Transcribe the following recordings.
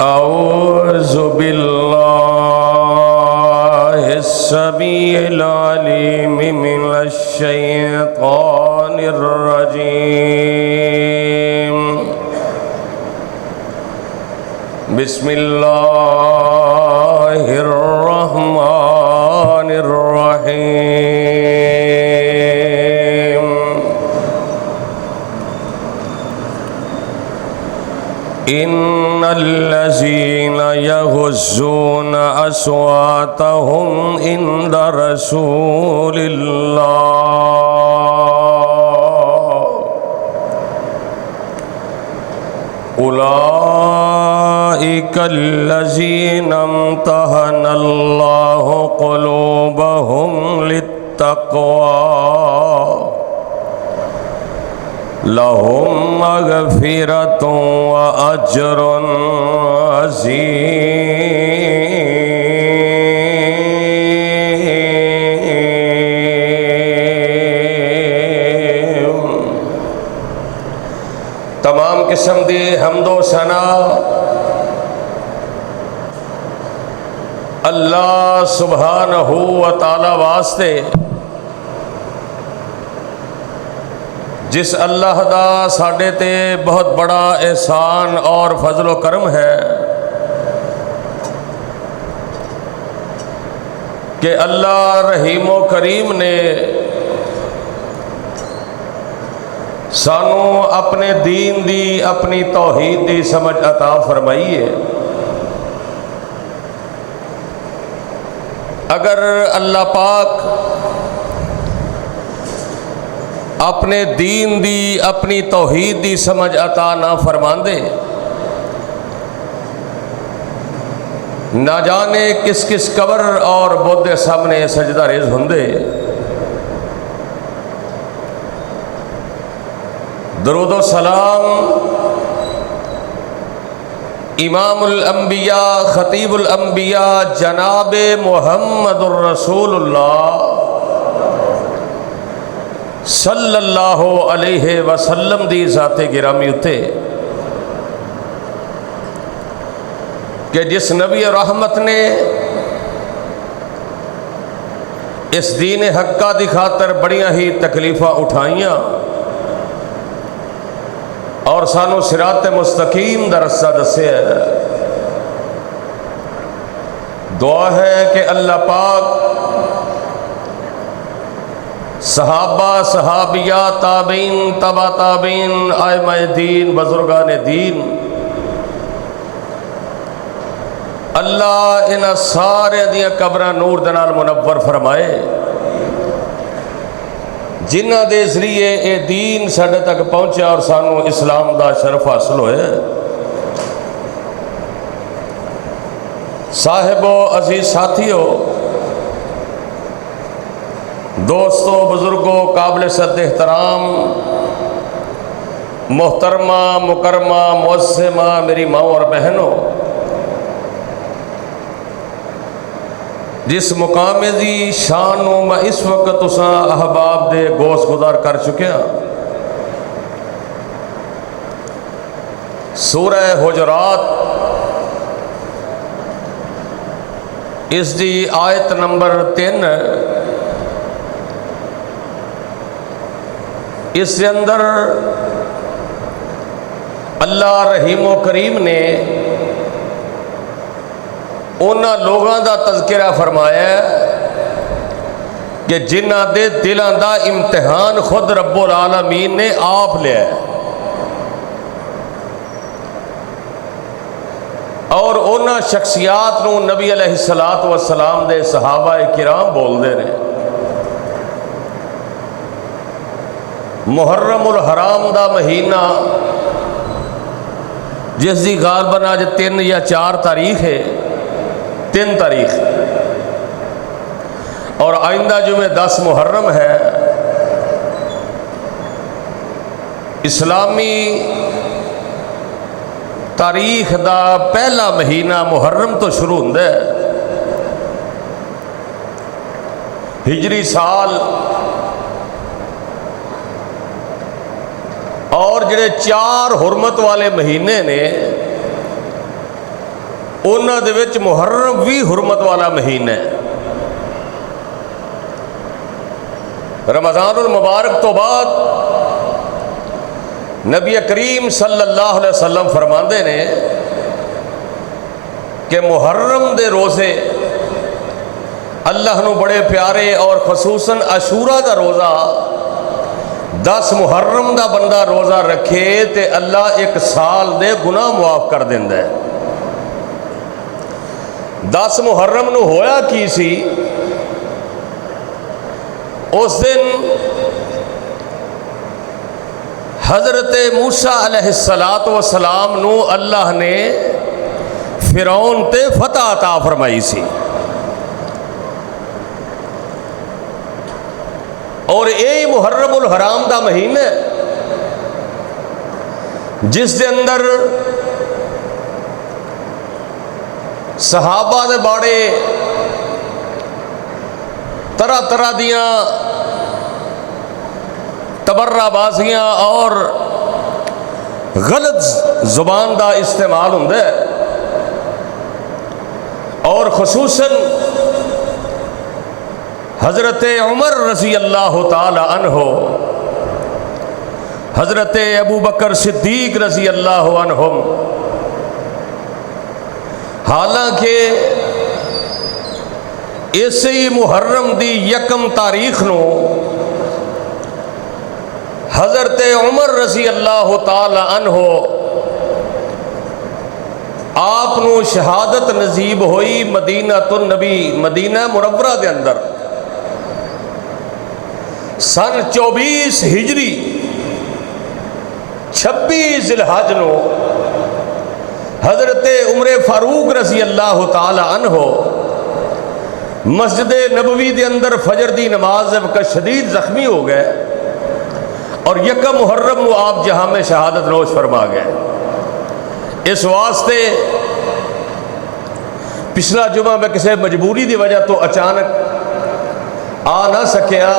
अऊज़ु बिल्लाहिस समीइल अलीम मिनश शैतानिर रजीम। बिस्मिल्लाहिर रहमानिर रहीम। इन्नल्लज़ीना यग़ुज़्ज़ूना अस्वातहुम इंदा रसूलिल्लाह उलाइकल्लज़ीना इम्तहनल्लाहु क़ुलूबहुम लित्तक़वा लहुम मग़फ़िरतुन व अज्रुन अज़ीम। तमाम किस्म दी हम्दो सना अल्लाह सुब्हानहू व तआला वास्ते, जिस अल्लाह दा साडे ते बहुत बड़ा एहसान और फजलो करम है कि अल्लाह रहीमो करीम ने सानू अपने दीन दी अपनी तौहीद दी समझ अता फरमाई है। अगर अल्लाह पाक अपने दीन दी अपनी तौहीद दी समझ अता ना फरमांदे, ना जाने किस किस कबर और बुत दे सामने सजदा रेज़ हुंदे। दरूदो सलाम इमामुल अंबिया खतीबुल अंबिया जनाब मुहम्मदुर रसूलुल्लाह सल्लल्लाहु अलैहि वसल्लम दी ज़ाते गिरामी उत्ते कि जिस नबी रहमत ने इस दीन हक्का दी खातर बड़ियां ही तकलीफ़ां उठाइयां और सानू सिराते मुस्तकीम दा रस्ता दस्या। दुआ है कि अल्लाह पाक सहाबा सहाबिया ताबीन तबा ताबीन आइमाए दीन बुजुर्गान दीन अल्लाह इन्हां सारे दियां कब्रां नूर दे नाल मुनव्वर फरमाए, जिन्हां दे जरिए ये दीन साडे तक पहुंचा और सानू इस्लाम दा शरफ हासिल होया। साहिबो अजीज साथियों, दोस्तों, बुजुर्गों, काबिल सद एहतराम मोहतरमा मुकरमा मुअज़्ज़िमा मेरी माँ और बहनों, जिस मुकाम दी शान मैं इस वक्त तुसां अहबाब दे गोश गुजार कर चुकिया, सूरह हुजरात इस दी आयत नंबर 3, इसके अंदर अल्लाह रहीमो करीम ने उन्हां लोगों का तज़किरा फरमाया कि जिन्हां दे दिलों का इम्तिहान खुद रब्बुल आलमीन ने आप लिया और उन्हां शख्सियात नूं नबी अलैहिस्सलातु वस्सलाम दे सहाबा किराम बोलते हैं। मुहर्रमुल हराम दा महीना जिसकी गालबन अज 3 या 4 तारीख है, 3 तारीख और आइंदा जुमे 10 मुहर्रम है। इस्लामी तारीख दा पहला महीना मुहर्रम तो शुरू होंदा है। हिजरी साल और जिहड़े 4 हुरमत वाले महीने ने उन्हां दे विच मुहर्रम भी हुरमत वाला महीना है। रमज़ानुल मुबारक तो बाद नबी करीम सल्लल्लाहु अलैहि वसल्लम फरमाते ने कि मुहर्रम दे रोज़े अल्लाह नू बड़े प्यारे और खसूसन अशूरा दा रोज़ा 10 मुहर्रम दा बंदा रोज़ा रखे तो अल्लाह एक साल दे गुनाह मुआफ कर देंदा है। 10 मुहर्रम नू होया की सी, उस दिन हज़रत मूसा अलैहिस्सलातु वस्सलाम नू अल्लाह ने फिरौन ते फतह अता फरमाई सी और यही मुहर्रमुल हराम दा महीना जिस दे अंदर सहाबा दे बाड़े तरह तरह दियाँ तबर्राबाजियाँ और गलत जुबान का इस्तेमाल होंदा है और खसूसन हज़रत उमर रज़ी अल्लाह ताला अन्हो, हज़रत अबू बकर सिद्दीक रज़ी अल्लाह अन्हुम, हालांकि इसी मुहर्रम दी यकम तारीख नू हज़रत उमर रज़ी अल्लाह ताला अन्हो आपनू शहादत नसीब हुई मदीना तुन नबी मदीना मुनव्वरा दे अंदर सन 24 हिजरी 26 ज़िलहज नू हज़रत उमर फारूक रज़ी अल्लाह ताला अन्हो मस्जिद नबवी के अंदर फजर की नमाज का शदीद जख्मी हो गए और यकम मुहर्रम को आप जहां में शहादत नोश फरमा गए। इस वास्ते पिछला जुमा मैं किसी मजबूरी की वजह तो अचानक आ ना सकिया।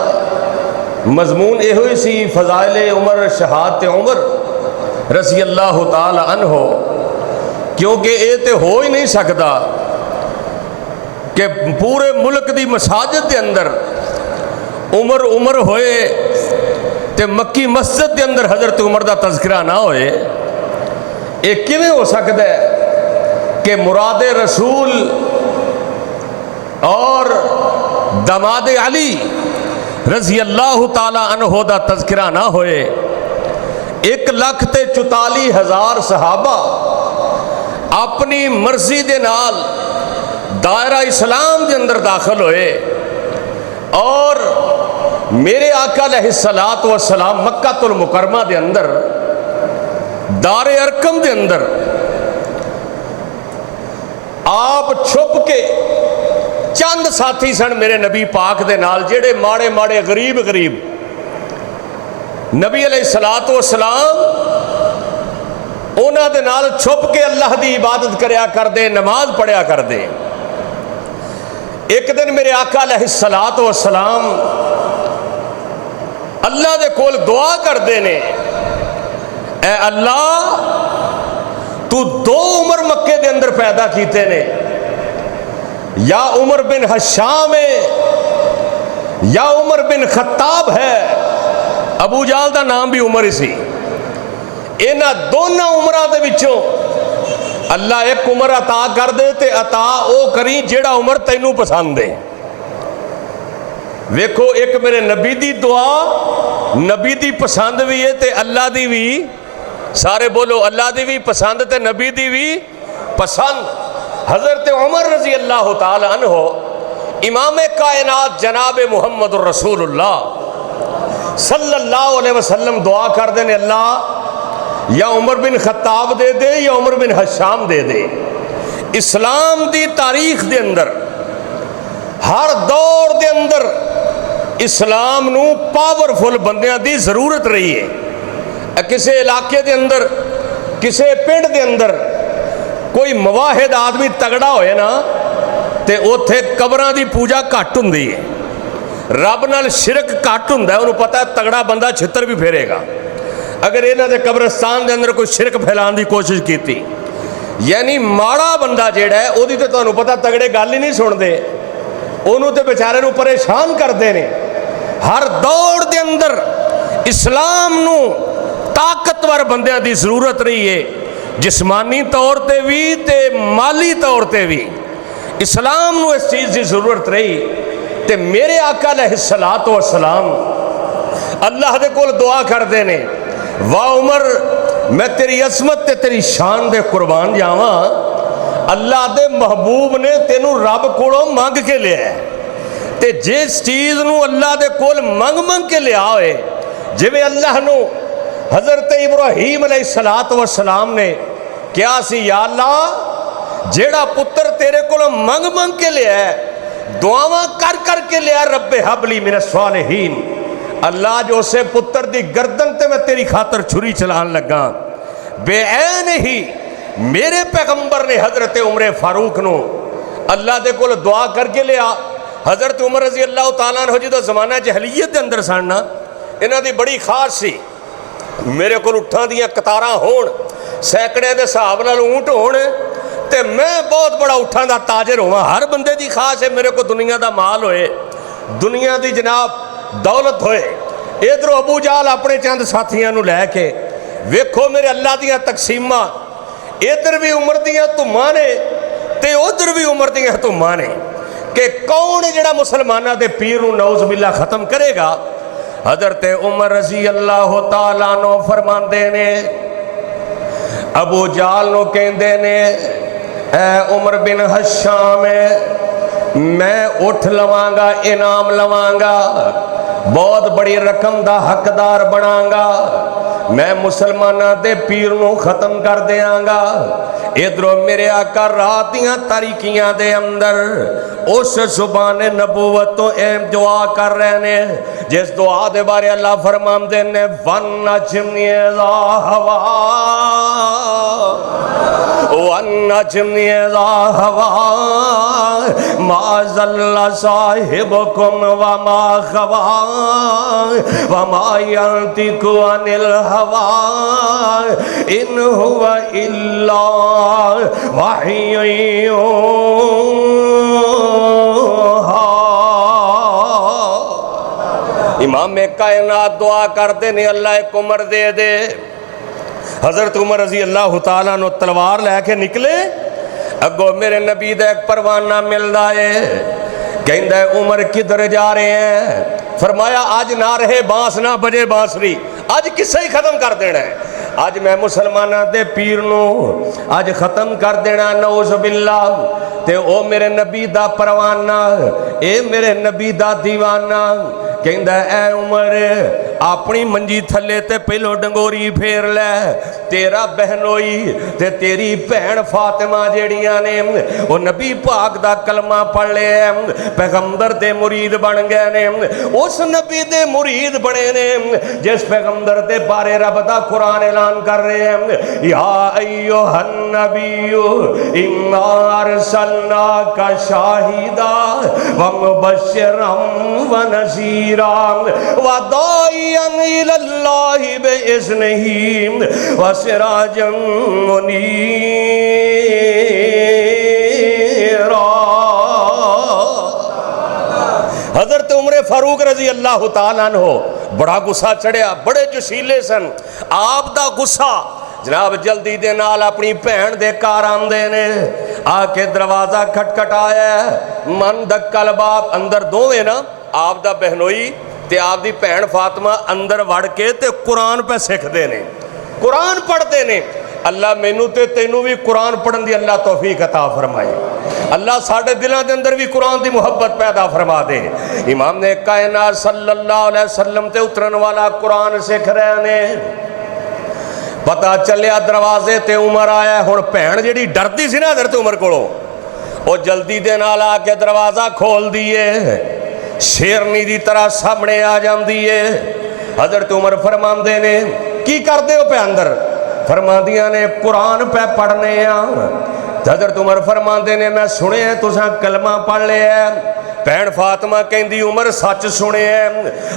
मजमून यो ही सी फजाइल उमर शहादत उमर रज़ी अल्लाह ताला अन्हो, क्योंकि ये तो हो ही नहीं सकता कि पूरे मुल्क की मसाजिद के अंदर उमर उमर होए ते मक्की मस्जिद के अंदर हज़रत उमर का तज़किरा ना होए। ये किवें हो सकता है कि मुराद रसूल और दमाद अली रज़ी अल्लाह ताला अन्हो दा तज़किरा ना होए। 1,44,000 सहाबा अपनी मर्जी दे नाल दायरा इस्लाम के अंदर दाखिल होए और मेरे आका अलैहिस्सलातु वस्सलाम मक्कातुल मुकर्रमा के अंदर दारे अरकम के अंदर आप छुप के चंद साथी सन मेरे नबी पाक दे नाल जेड़े माड़े माड़े गरीब गरीब नबी अलैहिस्सलातु वस्सलाम उन्हां दे नाल छुप के अल्लाह की इबादत करया करदे, नमाज पढ़िया करदे। एक दिन मेरे आका अलैहिस्सलातु वस्सलाम अल्लाह दे कोल दुआ करते ने, ऐ अल्लाह तू 2 उमर मक्के दे अंदर पैदा कीते ने, या उमर बिन हशाम है या उमर बिन खत्ताब है। अबू जाल का नाम भी उमर ही सी। इन्हां दोनों उमरां दे विचों अल्लाह एक उमर अता कर दे ते अता ओ करी जेड़ा उमर तैनू पसंद है। वेखो एक मेरे नबी दी दुआ, नबी दी पसंद भी है ते अल्लाह दी भी, सारे बोलो अल्लाह दी भी पसंद ते नबी दी भी पसंद। हज़रत उमर रज़ी अल्लाह ताला अन्हो इमाम कायनात जनाब मुहम्मद रसूलुल्लाह सल्लल्लाहु अलैहि वसल्लम दुआ कर देने, अल्लाह या उमर बिन खत्ताब दे दे या उमर बिन हशाम दे दे। इस्लाम दी तारीख दे अंदर हर दौर दे अंदर इस्लाम नू पावरफुल बंदियां दी जरूरत रही है। किसी इलाके दे अंदर किसी पिंड दे अंदर कोई मवाहिद आदमी तगड़ा होए ना ते उथे कबरां दी पूजा घट हुंदी है, रब नाल शिरक घट हुंदा है। उन्होंने पता है तगड़ा बंदा छितर भी फेरेगा। अगर इन्हां दे कब्रिस्तान के अंदर कोई शिरक फैलाने की कोशिश की यानी माड़ा बंदा जिहड़ा है ओहदी ते तुहानूं पता तगड़े गल ही नहीं सुनते, ओनू ते बेचारे नूं परेशान करते हैं। हर दौड़ के अंदर इस्लाम नूं ताकतवर बंदियां दी जरूरत रही है, जिसमानी तौर पर भी ते माली तौर पर भी इस्लाम नूं इस चीज़ की जरूरत रही। ते मेरे आका अलैहिस्सलातु वस्सलाम अल्लाह दे कोल दुआ करते ने, वाह उमर मैं तेरी अजमत ते तेरी शान दे कुर्बान जावां, अल्लाह दे महबूब ने तेनू रब कोलों मंग के लिया। ते जिस चीज़ नूं अल्लाह दे कोल मंग के लिया होए, जिवें अल्लाह नूं हज़रत इब्राहीम अलैहिस्सलातु वस्सलाम ने क्या सी, या अल्लाह जेड़ा पुत्र तेरे कोलों मंग के लिया है, दुआवां कर के लिया, रब्बे हबली मिनस सालिहीन, अल्लाह जो उसे पुत्र दी गर्दन ते मैं तेरी खातर छुरी चलान लगा। बेऐन ही मेरे पैगंबर ने हजरत उमर फारूक नूं अल्लाह दे कोल दुआ करके लिया। हजरत उमर रजी अल्लाह तआला अन्हु जो जमाना जहलीयत के अंदर सन ना, इन्हां दी बड़ी खास सी, मेरे को उठां दियां कतारां होण, सैकड़े के हिसाब नाल ऊंट होण, ते मैं बहुत बड़ा उठां दा ताजर होवां। हर बंदे दी खास है मेरे को दुनिया दा माल होए, दुनिया दी जनाब दौलत होए। इधरों अबू जाल अपने चंद साथियों नूं लैके वेखो मेरे अल्लाह दियां तकसीमां, इधर भी उमर दियां धुम्मां ने ते उधर भी उमर दियां धुम्मां ने, कि कौन जिहड़ा मुसलमानां दे पीर नूं नौज़ बिल्ला खत्म करेगा। हजरत उमर रज़ी अल्लाह तआला अन्हु फरमांदे ने, अबू जाल नूं कहंदे ने, ऐ उमर बिन हशाम मैं उठ लवांगा, इनाम लवांगा, बहुत बड़ी रकम का हकदार बनांगा, मैं मुसलमाना दे पीर नूं खत्म कर देंगा। इधरों मेरे आका रात दियां तारीकियां दे अंदर उस जुबान नबूवत तो एम दुआ कर रहे ने, जिस दुआ दे बारे अल्लाह फरमांदे ने, वन नजमी इज़ा हवा वन नजमी इज़ा हवा मा ज़ल्ला साहिबुकुम व मा खवा व मा यंतिकु अनिल हवा इन हुवा इल्ला वहय्युन यूहा। इमाम कायनात दुआ करते ने, अल्लाह एक उमर दे दे। हजरत उमर रजी अल्लाह तआला अन्हु तलवार लैके निकले, अगो मेरे नबी दा एक परवाना मिलदा है, कहंदा उमर किधर जा रहे हैं। फरमाया आज ना रहे बांस ना बजे बांसुरी, आज किस्सा ही खत्म कर देना है, आज मैं मुसलमाना दे पीर नूं आज खत्म कर देना, नौज़ बिल्ला। ते ओ मेरे नबी दा परवाना, ए मेरे नबी दा दीवाना, कहंदा ऐ उमर अपनी मंजी थले ते पहलो डंगोरी फेर लै, तेरा बहनोई ते तेरी भैन फातिमा जेड़ियां ने वो नबी पाक दा कलमा पढ़ लिया, पैगंबर दे मुरीद बन गए ने, उस नबी दे मुरीद बने ने जिस पैगंबर दे बारे रब दा कुरान ऐलान कर रहे हैं, या अय्युहन नबिय्यु इन्ना अरसलनाका शाहिदा व मुबश्शिरन व नज़ीरा व दाइयन इलल्लाहि बिइज़्निही व सिराजन मुनीरा। हजरत उमर फारूक रजी अल्लाह तआला अन्हु बड़ा गुस्सा चढ़िया, बड़े जोशीले सन। आप दा गुस्सा जनाब जल्दी दे नाल अपनी भैन दे घर आंदे ने, आके दरवाजा खटखटाया, मन दक्कल बाप अंदर दोवें ना, आप दा बहनोई ते आप दी भैन फातिमा अंदर वड़ के ते कुरान पे सीखते ने, कुरान पढ़ते ने। अल्लाह मैनू ते तैनू भी कुरान पढ़न दी अल्लाह तौफीक अता फरमाए, अल्लाह साढ़े दिलों के अंदर भी कुरान की मुहब्बत पैदा फरमा दे। इमाम ने कायनात सल्लल्लाहु अलैहि वसल्लम ते उतरन वाला कुरान सीख रहे ने, पता चलिया दरवाजे ते उमर आया। हुण भैन जिहड़ी डरदी सी ना हज़रत उमर कोलों, वो जल्दी दे नाल आके दरवाजा खोल दिए, शेरनी की तरह सामने आ जाती है। हज़रत उमर फरमांदे ने, की करदे हो पे अंदर? फरमांदियां ने कुरान पे पढ़ने आ। हज़रत उमर फरमांदे ने, मैं सुने तुसां कलमा पढ़ लिया। भैन फातिमा कहती उमर सच सुने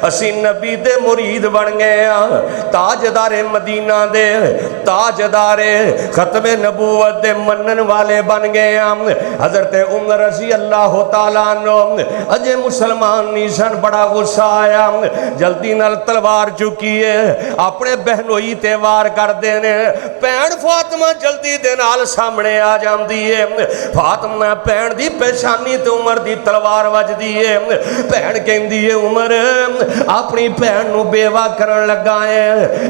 असी नबी दे मुरीद बन गए हाँ, ताजदारे मदीना दे ताजदारे खत्मे नबूवत दे मनन वाले बन गए हैं। हजरत उमर रज़ी अल्लाह तआला अन्हु अजे मुसलमान नहीं सन, बड़ा गुस्सा आया, जल्दी नाल तलवार चुकी है, अपने बहनोई ते वार करते ने। भैन फातिमा जल्दी दे नाल सामने आ जाती है। फातिमा भैन दी पेशानी ते उमर दी तलवार वजदी है। भैन कहती है उमर अपनी भैन नूं बेवा करन लगा है,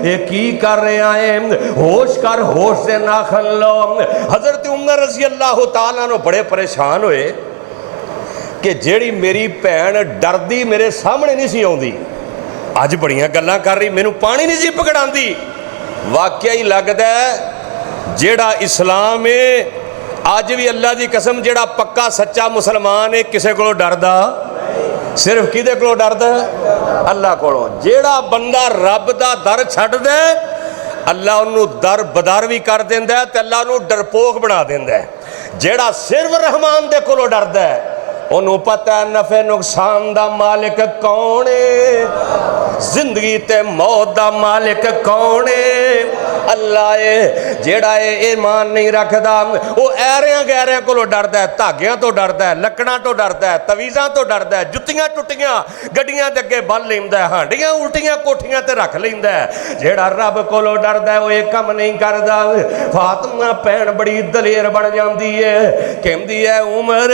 ये की कर रहा है, होश कर, होश से नाखन लो। हजरत उमर रज़ी अल्लाह तआला अन्हु बड़े परेशान होए कि जेड़ी मेरी भैन डरदी मेरे सामने नहीं सी आउंदी, अज बड़ियां गल्लां कर रही, मैनू पानी नहीं सी पकड़ांदी। वाकया ही लगदा है जेड़ा इस्लाम है अज भी अल्लाह की कसम जेड़ा पक्का सच्चा मुसलमान है किसी को डरदा, सिर्फ किदे को डरदा? अल्लाह कोलों। जेड़ा बंदा रब दा दर छड्ड दे अल्लाह उन्नू दर बदर भी कर देंदा है ते अल्लाह उन्नू डरपोक बना देंदा है। जेड़ा सिर्फ रहमान दे कोलों डरदा है उन्होंने पता है नफे नुकसान दा मालिक कौन है, जिंदगी ते मौत दा मालिक कौन है? अल्लाह है। जेड़ा ईमान नहीं रखदा वो ऐरियां गैरियां कोलों डरदा है, धागियां तो डरदा है, लकड़ां तो डरदा है, तवीज़ां तो डरदा है, जुत्तियां टुटियां गड्डियां दे अगे बन लैंदा है, हांडियां उल्टियां कोठियां ते रख लैंदा है। जेड़ा रब कोलों डरदा है वो ये काम नहीं करदा। फातिमा भैन बड़ी दलेर बन जाती है, कहती है उमर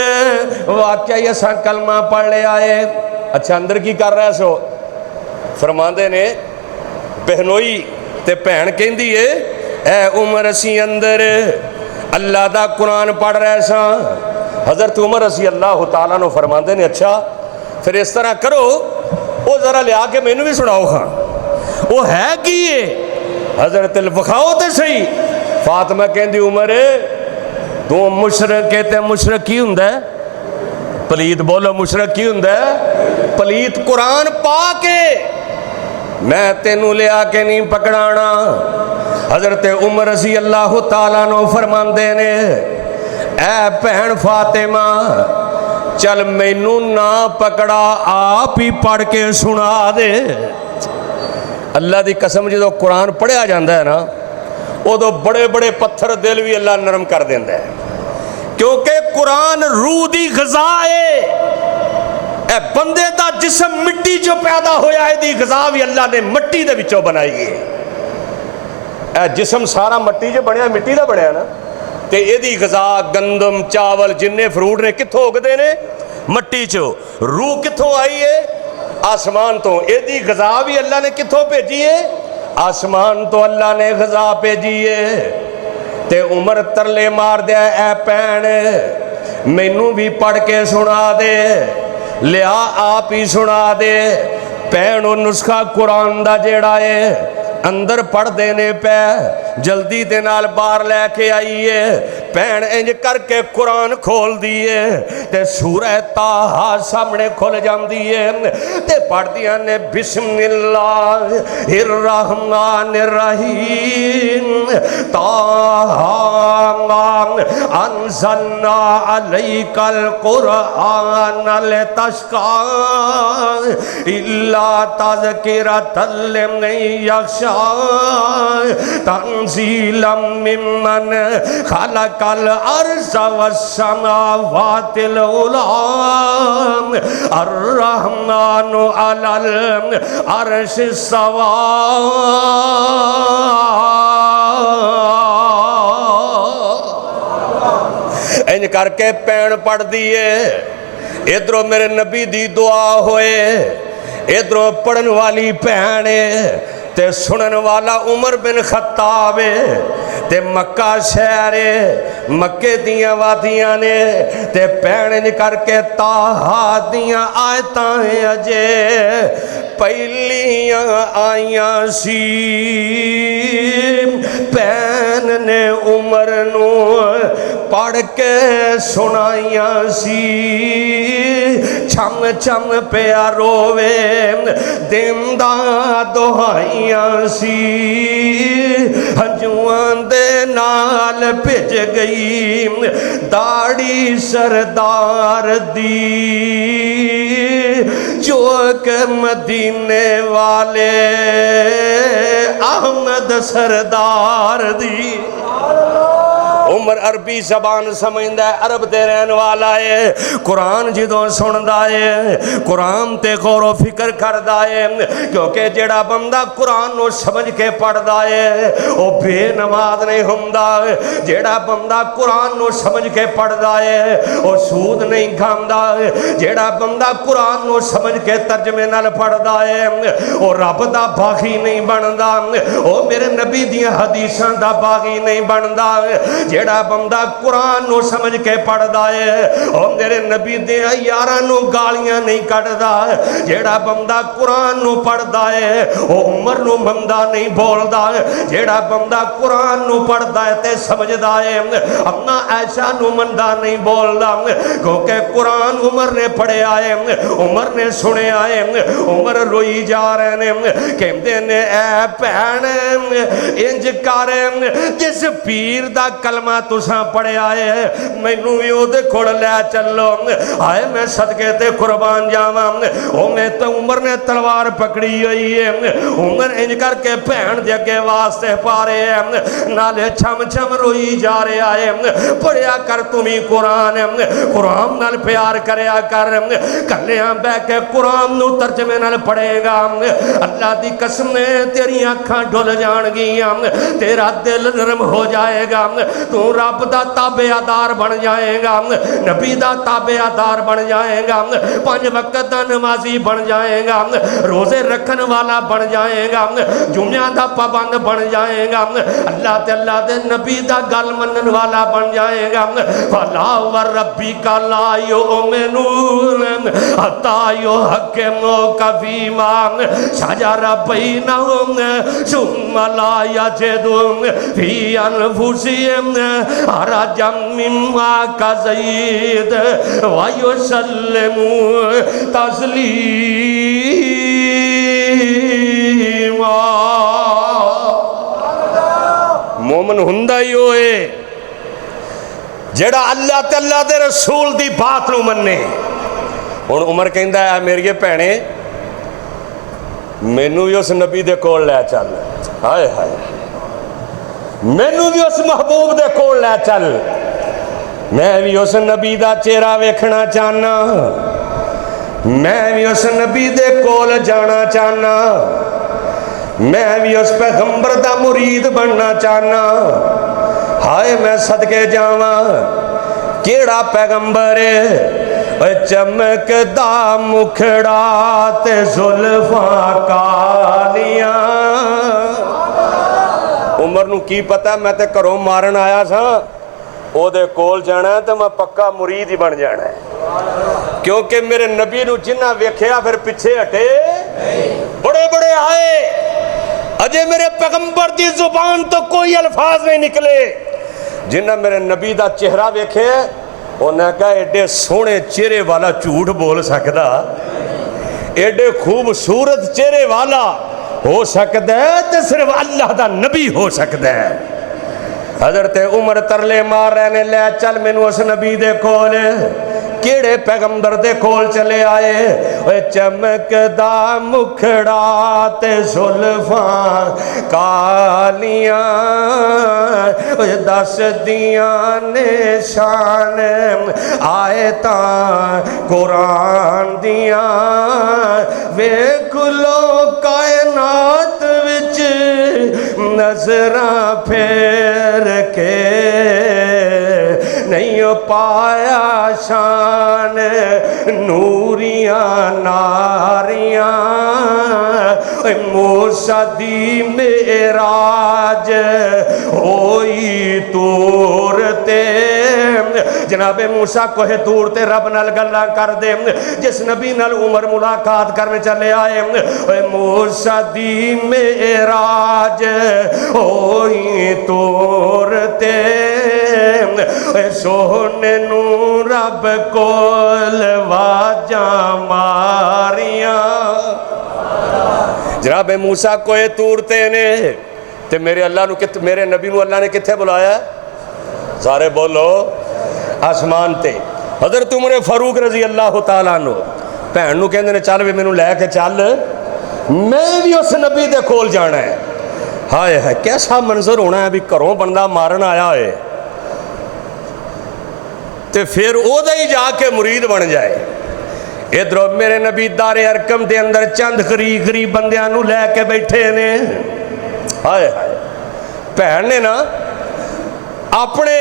वाकया ही असां कलमा पढ़ लिया है। अच्छा अंदर की कर रहा सो? फरमांदे ने बहनोई ते भैन कहती है ए उमर असी अंदर अल्लाह दा कुरान पढ़ रहे सा। हजरत उमर रज़ी अल्लाह तआला अन्हु फरमांदे ने अच्छा फिर इस तरह करो वो जरा लिया के मैनू भी सुनाओ खां, वो है की है? हजरत विखाओ तो सही। फातिमा कहती उमर तू मुशरक है ते मुशरक की हुंदा है? पलीत बोलो मुशरक की हुंदा है? पलीत कुरान पा के मैं तेनू लिया के नहीं पकड़ाना। हजरत उमर रज़ी अल्लाह तआला अन्हु फरमांदे ने ऐ भैन फातिमा चल मैनू ना पकड़ा आप ही पढ़ के सुना दे। अल्लाह की कसम जो कुरान पढ़िया जाता है ना उदों बड़े बड़े पत्थर दिल भी अल्लाह नरम कर देंदा है, क्योंकि कुरान रूह की ग़िज़ा है। ए बंदे दा जिस्म मिट्टी चो पैदा होया है, दी ग़िज़ा भी अल्लाह ने मिट्टी दे विचों बनाई है। ए जिस्म सारा मिट्टी च बनया, मिट्टी दा बनया ना, ते एदी ग़िज़ा गंदम चावल जिन्ने फ्रूट ने कित्थों उगदे ने? मिट्टी चो। रूह कित्थों आई है? आसमान तो। एदी ग़िज़ा भी अल्लाह ने कित्थों भेजी है? आसमान तो अल्लाह ने ग़िज़ा भेजी है। ते उमर तरले मार दिया ऐ भैन मैनू भी पढ़ के सुना दे, लिया आप ही सुना दे। भैन वो नुस्खा कुरान दा जेड़ा है अंदर पढ़ देने पे जल्दी दे नाल बाहर लैके आईए। भैन इंज करके कुरान खोल दिए ते सूरह ताहा सामने खुल जाती है ते पढ़दियां ने बिस्मिल्लाहिर रहमानिर रहीम ताहा अंज़लना अलैकल कुरआन लितश्क़ा इल्ला तज़किरतल लिमन यख्शा तंज़ीलम मिम्मन खलक़ल अर्ज़ वस्समावातिल उला अर्रहमानु अलल अर्श इस्तवा। इंज करके भैन पढ़ दिए, इधरों मेरे नबी दी दुआ होए, इधरों पढ़न वाली भैन ते सुनन वाला उमर बिन खत्ताब ते मक्का शहर मक्के दियां वादियां ने ते भैन करके ताहा दियां आयतां अजे पहलियां आईयां सी। भैन ने उमर नू पढ़ के सुनाइया सी छम छम पिया रोवे देंदा दुहाइया सी हंजुआं दे नाल भिज गई दाढ़ी सरदार दी चौक मदीने वाले अहमद सरदार दी उमर अरबी जबान समझदा है अरब दे रहन वाला है कुरान जदों सुनदा है कुरान ते गौर फिक्र करदा है क्योंकि जेड़ा बंदा कुरान नु समझ के पढ़दा है वो बेनमाज नहीं हुंदा जेड़ा बंदा कुरान नु समझ के पढ़दा है वो सूद नहीं खांदा जेड़ा बंदा कुरान नु समझ के तर्जमे नाल पढ़दा है वो रब दा बागी नहीं बनदा वो मेरे नबी दियां हदीसां दा बागी नहीं बनदा जेड़ा बंदा कुरान नु समझ के पढ़दा है ओ मेरे नबी दे यारां नु गालियां नहीं कढ़दा जेड़ा बंदा कुरान नु पढ़दा है ओ उमर नु मंदा नहीं बोलदा जेड़ा बंदा कुरान नु पढ़दा है ते समझदा है अम्मा ऐशा नु मंदा नहीं बोलदा क्योंकि कुरान उमर ने पढ़िया है उमर ने सुनिया है उमर रोई जा रहे ने कहंदे ने ऐ भैन इंज कर जिस पीर दा कलमा तुसा पढ़िया है मैनू भी ओदे कोल लै चलो आए मैं सदके ते कुर्बान जावां ओ मैं तो उमर ने तलवार पकड़ी हुई है उमर इंज करके भैन दे अगे वास्ते पा रहे हैं नाले छम छम रोई जा रहा है पढ़िया कर तू भी कुरान कुरान नाल प्यार करया कर कल्लियां बह के कुरान नू तर्जमे नाल पढ़ेगा अल्लाह दी कसम ने तेरी अखां डुल जाणगियां तेरा दिल नरम हो जाएगा तू रब दा ताबेदार बन जाएगा नबी दा ताबेदार बन जाएगा 5 वक्त दा नमाजी बन जाएगा रोजे रखन वाला बन जाएगा जुम्मया दा पाबंद बन जाएगा अल्लाह ते अल्लाह दे नबी दा गल मनन वाला बन जाएगा फला व रब्बिका ला युमिनून हत्ता युहक्किमू कफीमा शजरा बैनहुम सुम्मा ला यजिदू फी अनफुसिहिम हरजम मिम्मा कज़यद व युसल्लिमू तस्लीमा मोमन हुंदा ही होए जेड़ा अल्लाह ते अल्लाह दे रसूल दी बात नू मन्ने हुण उमर कहंदा है मेरी भैणे मैनू भी उस नबी दे कोल लै चल हाय हाय मैनू भी उस महबूब दे कोल लै चल मैं भी उस नबी दा चेहरा वेखना चाहना मैं भी उस नबी दे कोल जाना चाहना मैं भी उस पैगंबर दा मुरीद बनना चाहना हाय मैं सदके जावां केड़ा पैगंबर है चमकदा मुखड़ा ते जुल्फां कालियां उमर नू की पता मैं ते घरों मारन आया सा ओदे कोल जाना तो मैं पक्का मुरीद ही बन जाना है क्योंकि मेरे नबी नू जिन्ना वेख्या फिर पिछे हटे बड़े बड़े आए अजे मेरे पैगंबर दी जुबान तो कोई अल्फाज नहीं निकले जिन्ना मेरे नबी दा चेहरा वेखे उन्हें कहा एडे सोहने चेहरे वाला झूठ बोल सकता एडे खूबसूरत चेहरे वाला हो सकता है तो सिर्फ अल्लाह दा नबी हो सकता है हजरत उमर तरले मार रहे ने ले चल मैनू उस नबी दे कोल केड़े पैगंबर दे कोल चले आए ओए चमकदा मुखड़ा ते जुल्फां कालियां ओए दस दियां ने शान आए तां कुरान दियां वेख लो कायनात विच नजरां फेर के नहीं पाया शान नूरियां नारियां मूसा दी मेराज होई तूर ते जनाबे मूसा कोहे तूर ते रब नाल गल्लां कर दे जिस नबी नाल उमर मुलाकात करने चले आए मूसा दी मेराज होई तूर ते सोने नू रब कोल वाजा मारियां। जनाब मूसा कोए तूरते ने ते मेरे अल्लाह नू मेरे नबी नू अल्लाह ने कित्थे बुलाया? सारे बोलो आसमान ते। हज़रत उमर फारूक रजी अल्लाह तआला अन्हु भैन नू कहंदे ने चल भी मैनू लैके चल, मैं भी उस नबी दे कोल जाना है। हाय हाय कैसा मंजर होना है भी घरों बंदा मारन आया होए ते फिर ओदा ही जाके मुरीद बन जाए। इधरों मेरे नबी दारे अरकम के अंदर चंद गरीब बंदियां नू लैके बैठे ने। हाय हाय भैन ने ना अपने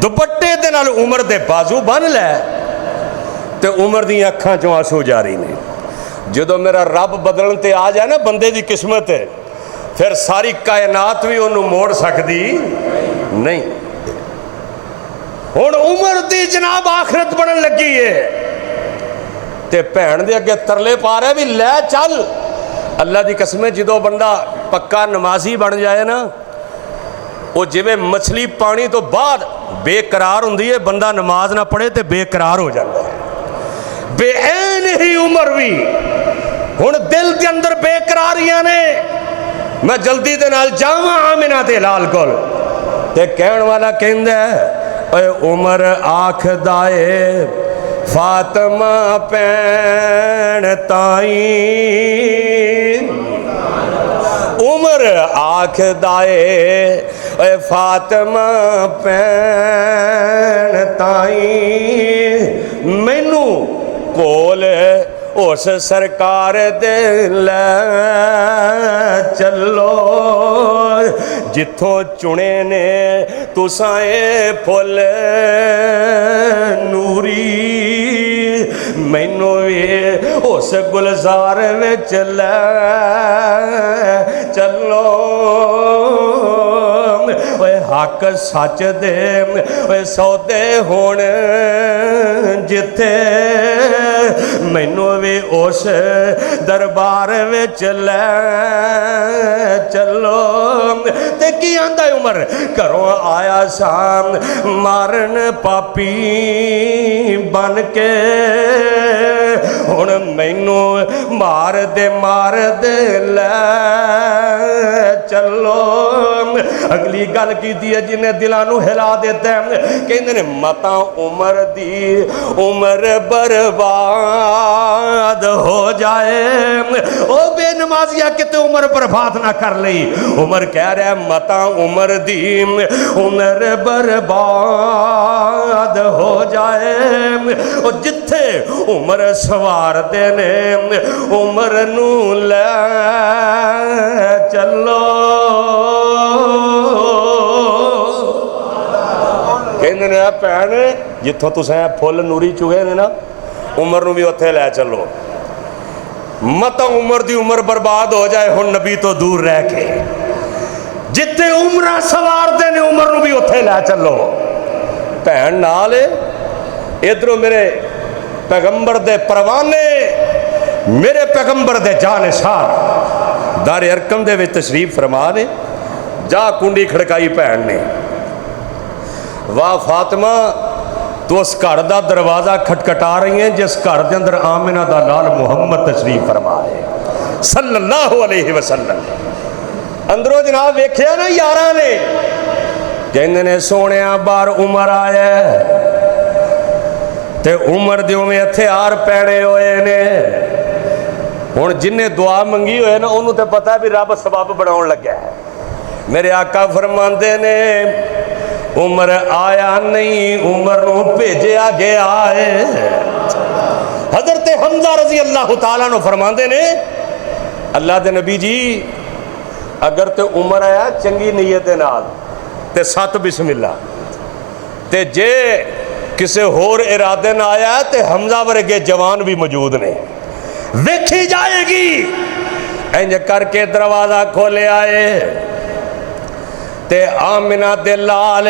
दुपट्टे दे नाल उमर दे बाजू बन लै ते उमर दी अखां चों आंसू जारी ने। जदों मेरा रब बदलन ते आ जाए ना बंदे दी किस्मत, फिर सारी कायनात भी उन्होंने मोड़ सकती नहीं। हुण उमर दी जनाब आखिरत बनन लगी है ते भैन दे अगे तरले पा रहा भी लै चल। अल्लाह दी कसम जदों बंदा पक्का नमाजी बन जाए ना, वो जिवें मछली पानी तो बाद बेकरार हुंदी है, बंदा नमाज ना पढ़े तो बेकरार हो जाता है। बेऐन ही उमर भी हुण दिल के अंदर बेकरारियां ने। मैं जल्दी दे नाल जावां आमिना दे लाल कोल ते कहण वाला कहंदा ओए उमर आखदा ए फातिमा भैन ताई, उमर आखदा ए फातिमा भैन ताई, मैनू कोल उस सरकार दे लै चलो जिथों चुने ने तुसां ए फुल नूरी, मैनू भी उस गुलजार विच लै चलो। हक सच दे सौदे होण जिथे, मैनू भी उस दरबार विच लै चलो। ते की आंदा उमर घरों आया शाम मारन पापी बन के, हुण मैनू मार दे लै चलो। अगली गल की जिन्हें दिलों नू हिला देता है, कहते ने मता उमर दी उमर बर्बाद हो जाए। ओ बेनमाजिया किते उमर बर्बाद ना कर ली। उमर कह रहा मता उमर दी उमर बर्बाद हो जाए। और जिथे उमर सवार दे ने उमर नू लै चलो। कहते ने भैन जिथों तुसें फुल नूरी चुगे ने ना उमर नू भी उत्थे लै चलो। मत उमर दी उमर बर्बाद हो जाए हुण नबी तो दूर रह के, जिथे उमर सवार दे ने उमर नू भी उत्थे लै चलो। भैन नाल इधरों मेरे पैगंबर दे परवाने, मेरे पैगंबर दे जानसार दारे अरकम दे विच तशरीफ फरमा ने। जा कुंडी खड़काई भैन ने, वाह फातिमा तो उस घर का दरवाज़ा खटखटा रही है जिस घर के अंदर आमिना दा लाल मुहम्मद तशरीफ फरमाए सल्लल्लाहु अलैहि वसल्लम। अंदरों जनाब वेख्या ना यारा ने, कहंदे ने सोने बार उमर आया ते उमर दे उवें हथियार पैणे होए ने। हुण जिन्हें दुआ मंगी होए ना उन्होंने तो पता है भी रब सबब बनाउण लग्या है। मेरे आका फरमांदे ने उमर आया नहीं उमर नू भेजा गया है। हजरत हमजा रजी अल्लाह तआला नू फरमांदे ने अल्लाह दे नबी जी अगर तो उमर आया चंगी नीयत दे नाल ते 7 बिस्मिल्ला, ते जे किसी होर इरादे ना आया तो हमजा वर्गे जवान भी मौजूद ने, वेखी जाएगी। इंज करके दरवाजा खोले आए ते आमिना दे लाल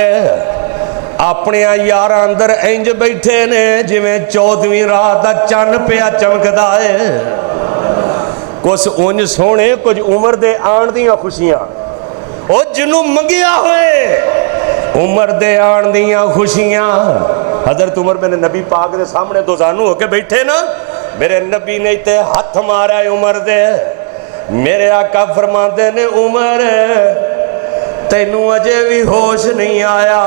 अपने यार अंदर इंज बैठे ने जिवें 14वीं रात का चन्न पिया चमकदा है। कुछ उंज सोने कुछ उमर दे आण दियां खुशियां, ओ जिन्नू मंगिया होए उमर दे आन दियां खुशियां। हजरत उमर मेरे नबी पाक दे सामने तो जानू होके बैठे ना, मेरे नबी ने इते हथ मारा उमर दे। मेरे आका फरमाते ने उमर तैनू अजे भी होश नहीं आया।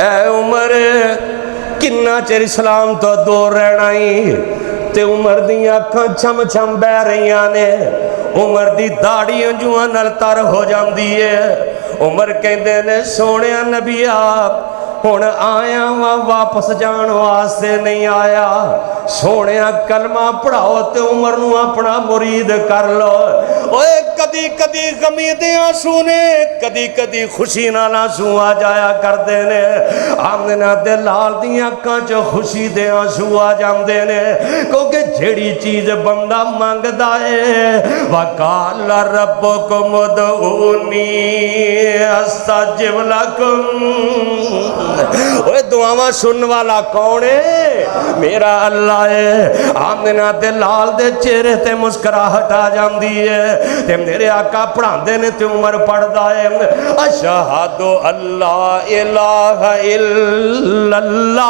ऐ उमर किन्ना चिर इस्लाम तो दूर रहना ही। ते उमर दियां अखां छम छम बह रही ने, उमर दी दाढ़ी अंजुआं नाल तर हो जाती है। उमर कहते ने सोने नबिया हुण आया वा वापस जान वास्ते नहीं आया। सोने कलमा पढ़ाओ ते उमर नू अपना मुरीद कर लो। ओए कदी कदी गमी दे आंसू ने, कदी कदी खुशी नाल आंसू आ जाया करते ने। आमना दे लाल दी अखां च खुशी दे आंसू आ जाते ने, क्योंकि जेड़ी चीज बंदा मंगदा है वकाल रब्बुकुम उदऊनी अस्तजिब लकुम। ओए दुआवां सुनने वाला कौन है? मेरा अल्लाह है। आमना दे लाल दे चेहरे ते मुस्कुराहट आ जाती है। ते मेरे आका पढ़ाते ने ते उमर पढ़दा है अशहदु अल्ला इलाहा इल्लल्लाह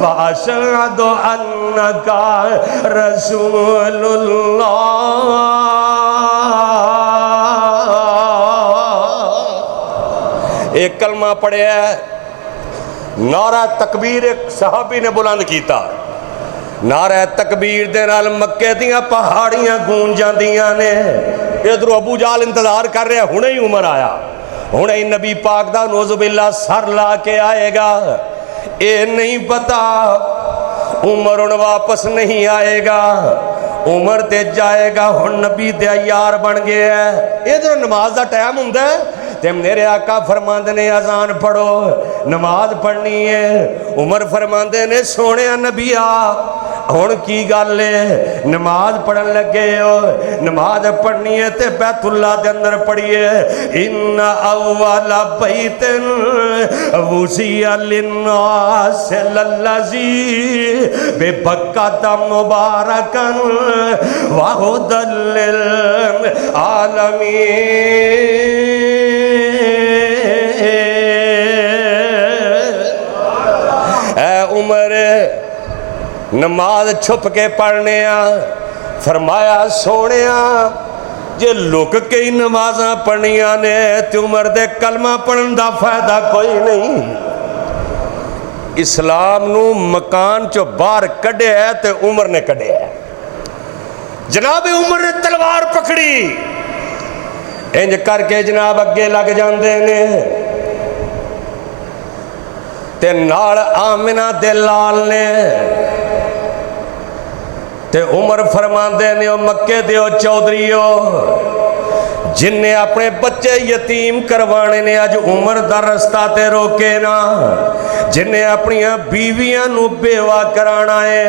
व अशहदु अन्नका रसूलुल्लाह। एक कलमा पढ़िया, नारा तकबीर एक सहाबी ने बुलंद किया। नारा तकबीर दे नाल मक्के दियां पहाड़ियां गूंज जांदियां ने। इधरों अबू जाल इंतजार कर रहा, हुणे ही उमर आया, हुणे ही नबी पाक दा नौजुबिल्ला सर ला के आएगा। ये नहीं पता उमर हुण वापस नहीं आएगा, उमर ते जाएगा। हुण नबी दे यार बन गया है। इधरों नमाज दा टाइम हुंदा है ते मेरे आका फरमांदे ने अजान पढ़ो, नमाज पढ़नी है। उमर फरमांदे ने सोने नबिया हुण की गल है, नमाज पढ़न लगे हो, नमाज पढ़नी है ते बैतुल्ला दे अंदर पढ़िए। इन अव्वल बैतिन वुसिया लिन्नास लल्लज़ी बिबक्कत मुबारकन व हुदल लिल आलमीन। उमर नमाज छुप के पढ़ने फरमाया सोने जे लुक के ही नमाजा पढ़निया ने तो उमर दे कलमा पढ़न का फायदा कोई नहीं। इस्लाम नू मकान चो बाहर कढ़िया ते उमर ने कढ़िया। जनाब उमर ने तलवार पकड़ी, इंज करके जनाब अगे लग जाते ने ते नाल आमिना दे लाल ने ते उमर फरमांदे ने मक्के दे चौधरीओ जिन्हें अपने बच्चे यतीम करवाने ने अज उमर दा रस्ता ते रोके ना, जिन्हें अपनिया बीवियां नू बेवा कराना है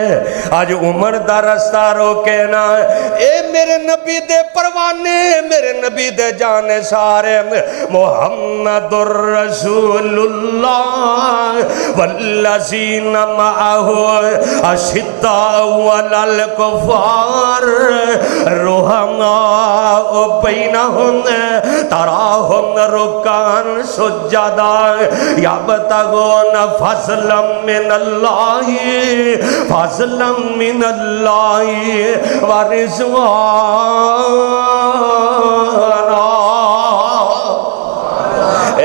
अज उमर दा रस्ता रोके ना। ए मेरे नबी दे परवाने, मेरे नबी दे जाने सारे मुहम्मदुर रसूलुल्लाह वल्लज़ीना मअहु अशिद्दाउ अलल कुफ़ार रुहमाउ बैनहुम तराहुम रुक्कान सुज्जदा यब्तगून फज़लन मिनल्लाहि व रिज़वाना।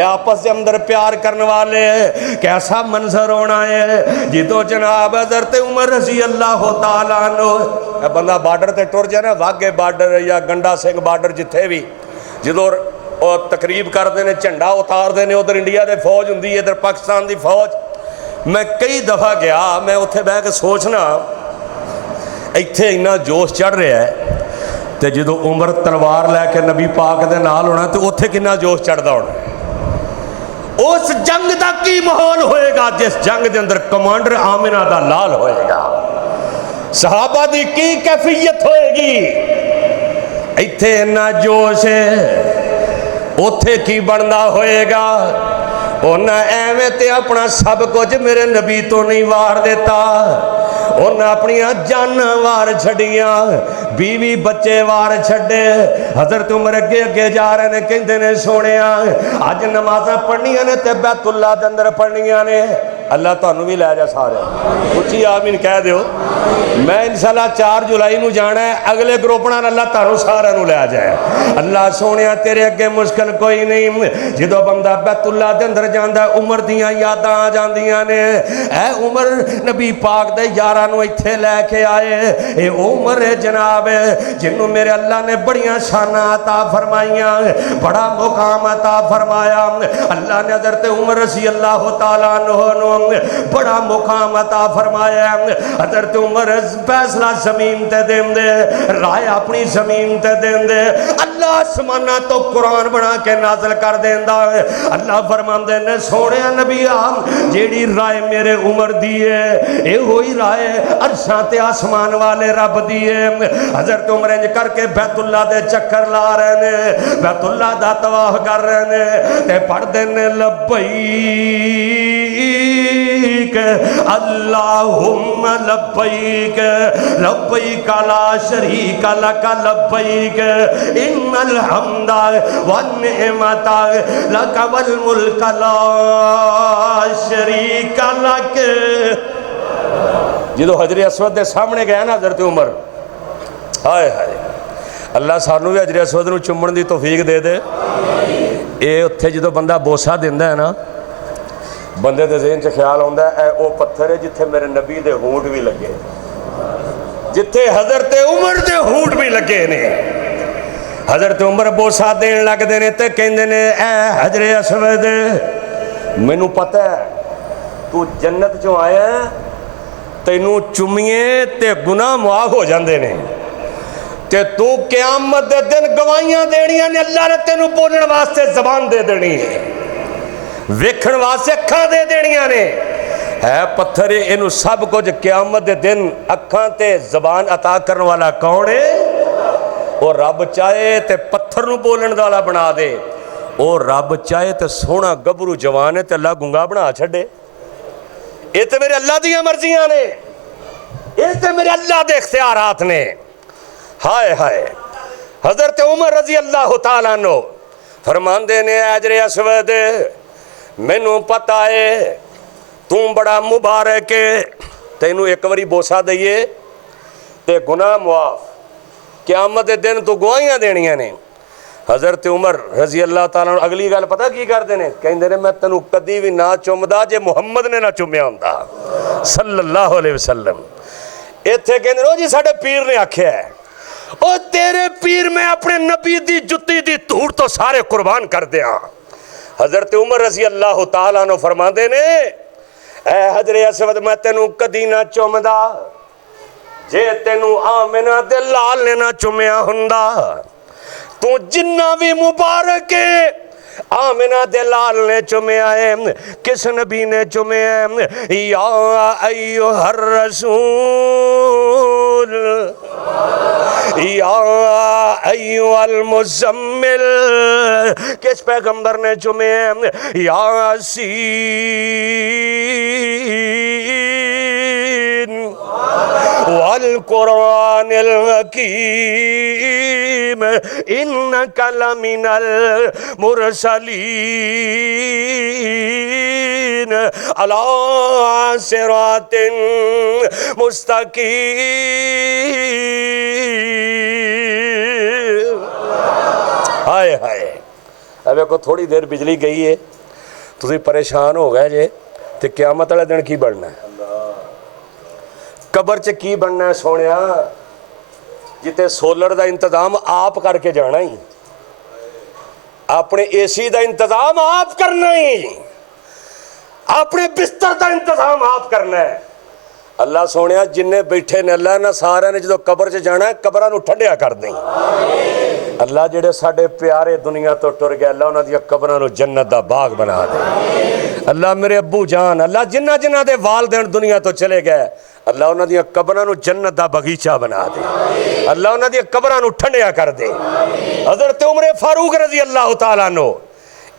आपस के अंदर प्यार करने वाले कैसा मंजर होना है जितो जनाब हज़रत उमर रज़ी अल्लाह तआला अन्हु बंदा बार्डर ते टुर जाए ना, वाघे बार्डर या गंडा सिंह बार्डर जिथे भी जो तकरीब करते हैं झंडा उतारते हैं, उधर इंडिया की फौज होंगी, इधर पाकिस्तान की फौज। मैं कई दफ़ा गया, मैं उत्थे बह के सोचना इत्थे इन्ना जोश चढ़ रहा है तो जो उमर तलवार लैके नबी पाक दे नाल होना तो उत्थे कितना जोश चढ़ता होना। उस जंग का की माहौल होएगा जिस जंग के अंदर कमांडर आमिना दा लाल होएगा, सहाबा की की कैफियत होएगी। इत्थे इन्ना जोश है, उथे की बनता होएगा। उन्हें एवें ते अपना सब कुछ मेरे नबी तो नहीं वार देता। उन्हें अपनिया जाना वार छड़ियां, बीवी बच्चे वार छड़े। हजरत उमर अगे अगे जा रहे ने, कहते ने सोने अज नमाजा पढ़निया ने ते बैतुल्ला दे अंदर पढ़निया ने। अल्लाह तुहानू भी लै जा सारे, उच्ची आमीन कह दिओ। मैं इंशाअल्लाह 4 जुलाई नू जाना है, अगले ग्रुप नाल अल्लाह तुहानू सारिआं नू लै जाए। अल्लाह सोने तेरे अगे मुश्किल कोई नहीं। जो बंदा बैतुल्ला दे अंदर जांदा, उमर दियां यादां आ जांदियां ने। ऐ उमर नबी पाक दे यारां नू इत्थे लैके आए। ये उमर है जनाब जिन्नू मेरे अल्लाह ने बड़ियां शानां अता फरमाइयां, बड़ा मुकाम अता फरमाया। अल्लाह ने हज़रत उमर रज़ी अल्लाह तआला अन्हु बड़ा मुकाम अता फरमाया। हज़रत उमर फैसला ज़मीन ते देंदे, राय अपनी ज़मीन ते देंदे। अल्लाह आसमाना तो कुरान बना के नाज़िल कर देंदा है। अल्लाह फरमांदे ने सोने नबिया जेड़ी राय मेरे उमर दी है, ये होई राय अरशां ते आसमान वाले रब दी है। हज़रत उमर इंज करके बैतुल्ला दे चक्कर ला रहे ने, बैतुल्ला दा तवाफ कर रहे ने ते पढ़दे ने लब्बैक अल्लाहुम्मा लब्बैक लब्बैक ला शरीक लक लब्बैक इन्नल हम्दा वन निअमता लक वल मुल्क ला शरीक लक। जो हजरे असवद के सामने गया ना हज़रत उमर, हाय हाय अल्लाह सानू भी हजरे असवद नू चुम्मण की तौफीक दे दे। ये उत्थे जो बंदा बोसा देंदा है ना, बंदे के ज़हन च ख्याल आता है वो पत्थर है जिथे मेरे नबी दे होंठ भी लगे, जिथे हज़रत उमर दे होंठ भी लगे ने। हज़रत उमर बोसा देन लगते हैं तो कहते ने ऐ हजरे असवद मैनू पता है तू जन्नत चों आया, तैनू चुमीए ते गुनाह मुआफ हो जाते हैं, ते तू क़यामत दे दिन गवाहियां देनियां ने। अल्लाह ने तेनू बोलने वास्ते जबान दे देनी है, वेखण वास्ते अखां दे देनियां ने। है पत्थर इनू सब कुछ क़यामत दे दिन अखां ते जबान अता करने वाला कौन है? वो रब चाहे तो पत्थर नू बोलने वाला बना दे, वो रब चाहे तो सोहना गभरू जवान है तो अल्लाह गुंगा बना छड़े। ये तो मेरे अल्लाह दी मर्जियां ने, ये तो मेरे अल्लाह दे इख्तियारात ने। हाय हाय हज़रत उमर रज़ी अल्लाह तआला अन्हु फरमांदे ने हजरे असवद मैनू पता है तू बड़ा मुबारक है, तैनू एक बारी बोसा दईए ते गुनाह मुआफ, क़यामत दे दिन तू गवाहियां देनियां ने। हज़रत उमर रज़ी अल्लाह तआला अन्हु अगली गल पता की करते हैं? कहते हैं मैं तेनू कदी भी ना चुमदा जे मुहम्मद ने ना चुम्या हुंदा सल्लल्लाहु अलैहि वसल्लम। इत्थे कहते ओ जी साडे पीर ने आख्या है, ओ तेरे पीर मैं अपने नबी दी जुत्ती दी धूड़ तो सारे कुर्बान कर दिया। हज़रत उमर रज़ी अल्लाह तआला अन्हु फरमांदे ने ऐ हजरे असवद मैं तेनू कदी ना चुमदा जे तेनू आमिना दे लाल ने ना चुम्या हुंदा। तू जिन्ना भी मुबारक है आमिना दे लाल ने चुम्या है, किस नबी ने चुम्या है? या अय्युहर रसूल या अय्युहल मुज़म्मिल, किस पैगंबर ने चुम्या है? यासीन वल कुरानिल हकीम इन्नका लमिनल मुरसलीन अला सिरातिन मुस्तकीम। हाय हाय अब को थोड़ी देर बिजली गई है, तुसीं परेशान हो गए जे, तो क़यामत वाले दिन की बनना है? कबर च की बनना है सोनिया? जिते सोलर का इंतजाम आप करके जाना ही, अपने एसी का इंतजाम आप करना ही, अपने बिस्तर का इंतजाम आप करना है। अल्लाह सोनिया जिन्ने बैठे ने अल्लाह ना सारे ने जो कबर च जाना है कबरां नूं ठंडिया कर दें। अल्लाह जेडे साडे प्यारे दुनिया तो टुर गए अल्लाह उन्हां दी कबरां नूं जन्नत दा बाग बना दे। अल्लाह मेरे अब्बू जान अल्लाह जिन्ना जिन्ना दे वालदैन दुनिया तो चले गए अल्लाह उन्हां दी कबरां नूं जन्नत दा बगीचा बना दे। अल्लाह उन्हां दी कबरां नूं ठंडिया कर दे। हज़रत उमर फारूक रज़ी अल्लाह तआला अन्हु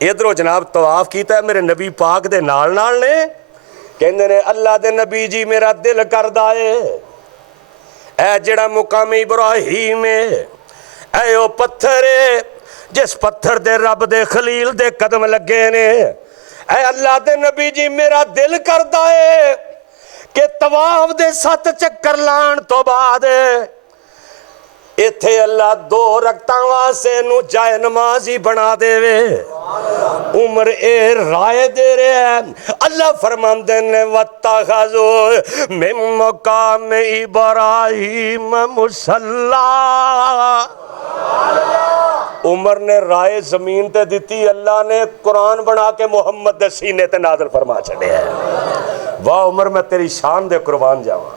इधरों जनाब तवाफ किया मेरे नबी पाक दे नाल नाल ने कहंदे ने अल्लाह दे नबी जी मेरा दिल करदा ए जेड़ा मुकाम इब्राहीम है ओ पत्थर है जिस पत्थर दे रब दे खलील दे कदम लगे ने ऐ अल्लाह दे नबी जी मेरा दिल करदा है कि तवाफ दे 7 चक्कर लाण तो बाद इत्थे अल्लाह 2 रकतां वास्ते नू जाए नमाज ही बना देवे। उमर ए राय दे रहे हैं। अल्लाह फरमांदे ने वत्तखज़ू मिन मकाम इब्राहीम मुसल्ला। उमर ने राय जमीन ते दिती, अल्लाह ने कुरान बना के मुहम्मद दे सीने ते नाज़िल फरमा छड़िया। वाह उमर मैं तेरी शान दे कुर्बान जावां,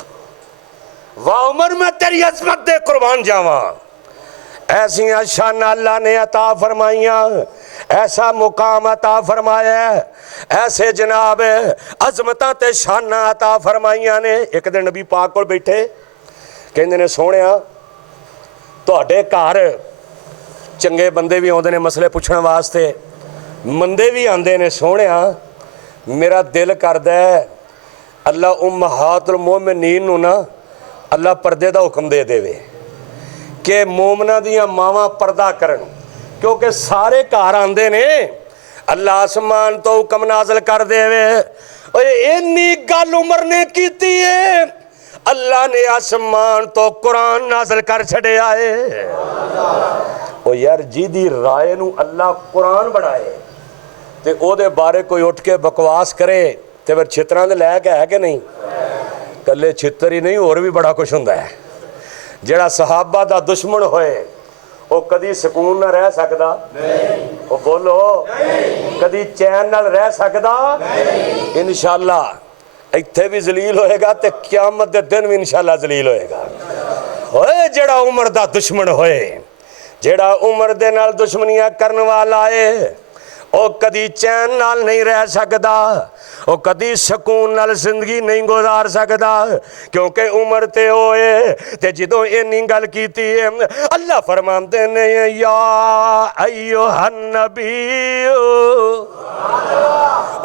वाह उमर मैं तेरी अजमत दे कुर्बान जावां। ऐसियां शान अल्लाह ने अता फरमाइयां, ऐसा मुकाम अता फरमाया, ऐसे जनाब अजमतां ते शाना अता फरमाइयां ने। एक दिन नबी पाक कोल बैठे कहंदे ने सोहणिया तुहाडे घर चंगे बंदे भी आउंदे ने मसले पुछण वास्ते, मंदे भी आंदे ने। सोहणिया मेरा दिल करदा है अल्लाह उम्महातुल मोमिनीन नूं ना अल्लाह पर्दे दा हुक्म दे देवे कि मोमना दियां मावां पर्दा करन, क्योंकि सारे घर आंदे ने। अल्लाह आसमान तो हुक्म नाज़िल कर देवे। ओए इन्नी गल उमर ने कीती है, अल्लाह ने आसमान तो कुरान नाज़िल कर छड़िया है। ओ यार जिहदी राय नूं अल्लाह कुरान बनाए ते ओदे बारे कोई उठ के बकवास करे ते फिर छितरां दे लैक है कि नहीं? कल्ले छितर ही नहीं, होर भी बड़ा कुछ हुंदा है। जेड़ा सहाबा दा दुश्मन होए वो कदी सुकून ना रह सकदा, वो बोलो कदी चैन नाल रह सकदा? इंशाअल्लाह इत्थे भी जलील होएगा ते क़यामत दे दिन भी इंशाअल्लाह जलील होएगा। ओए जेड़ा उमर दा दुश्मन होए, जेड़ा उमर दे नाल दुश्मनियां करन वाला है, ओ कदी चैन नाल नहीं रह सकदा, ओ कदी सुकून नाल जिंदगी नहीं गुजार सकदा, क्योंकि उमर ते होए ते जदों इन्नी गल कीती है अल्लाह फरमांदे ने या अय्युहन नबी।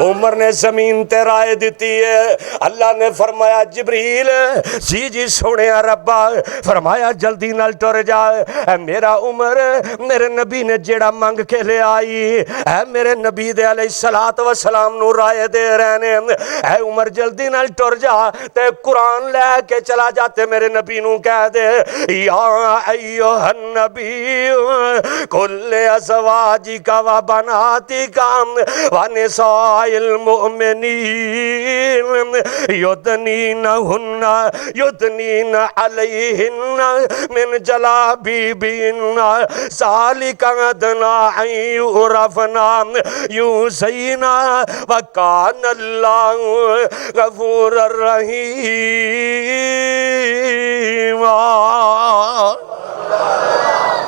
उमर ने जमीन ते राय दी है। अल्लाह ने फरमाया जिब्रील जी जी सोने रब्बा, फरमाया जल्दी नाल टुर जा। मेरा उमर मेरे नबी ने जेड़ा मंग के ले आई है, मेरे नबी दे अलैहिस्सलात व सलाम नू राय दे रहे ने। ऐ उमर जल्दी नाल टुर जा ते कुरान लेके चला जा ते मेरे नबी नू कह दे या अय्युहन नबी कुल्ले अज़वाजिका व बनातिका व निसाइल मुमिनीन युदनीन अलैहिन्ना मिन जलाबिबिन्ना सालिका अदना अन युरफना युसैना व कान अल्लाहु गफूरर रहीम।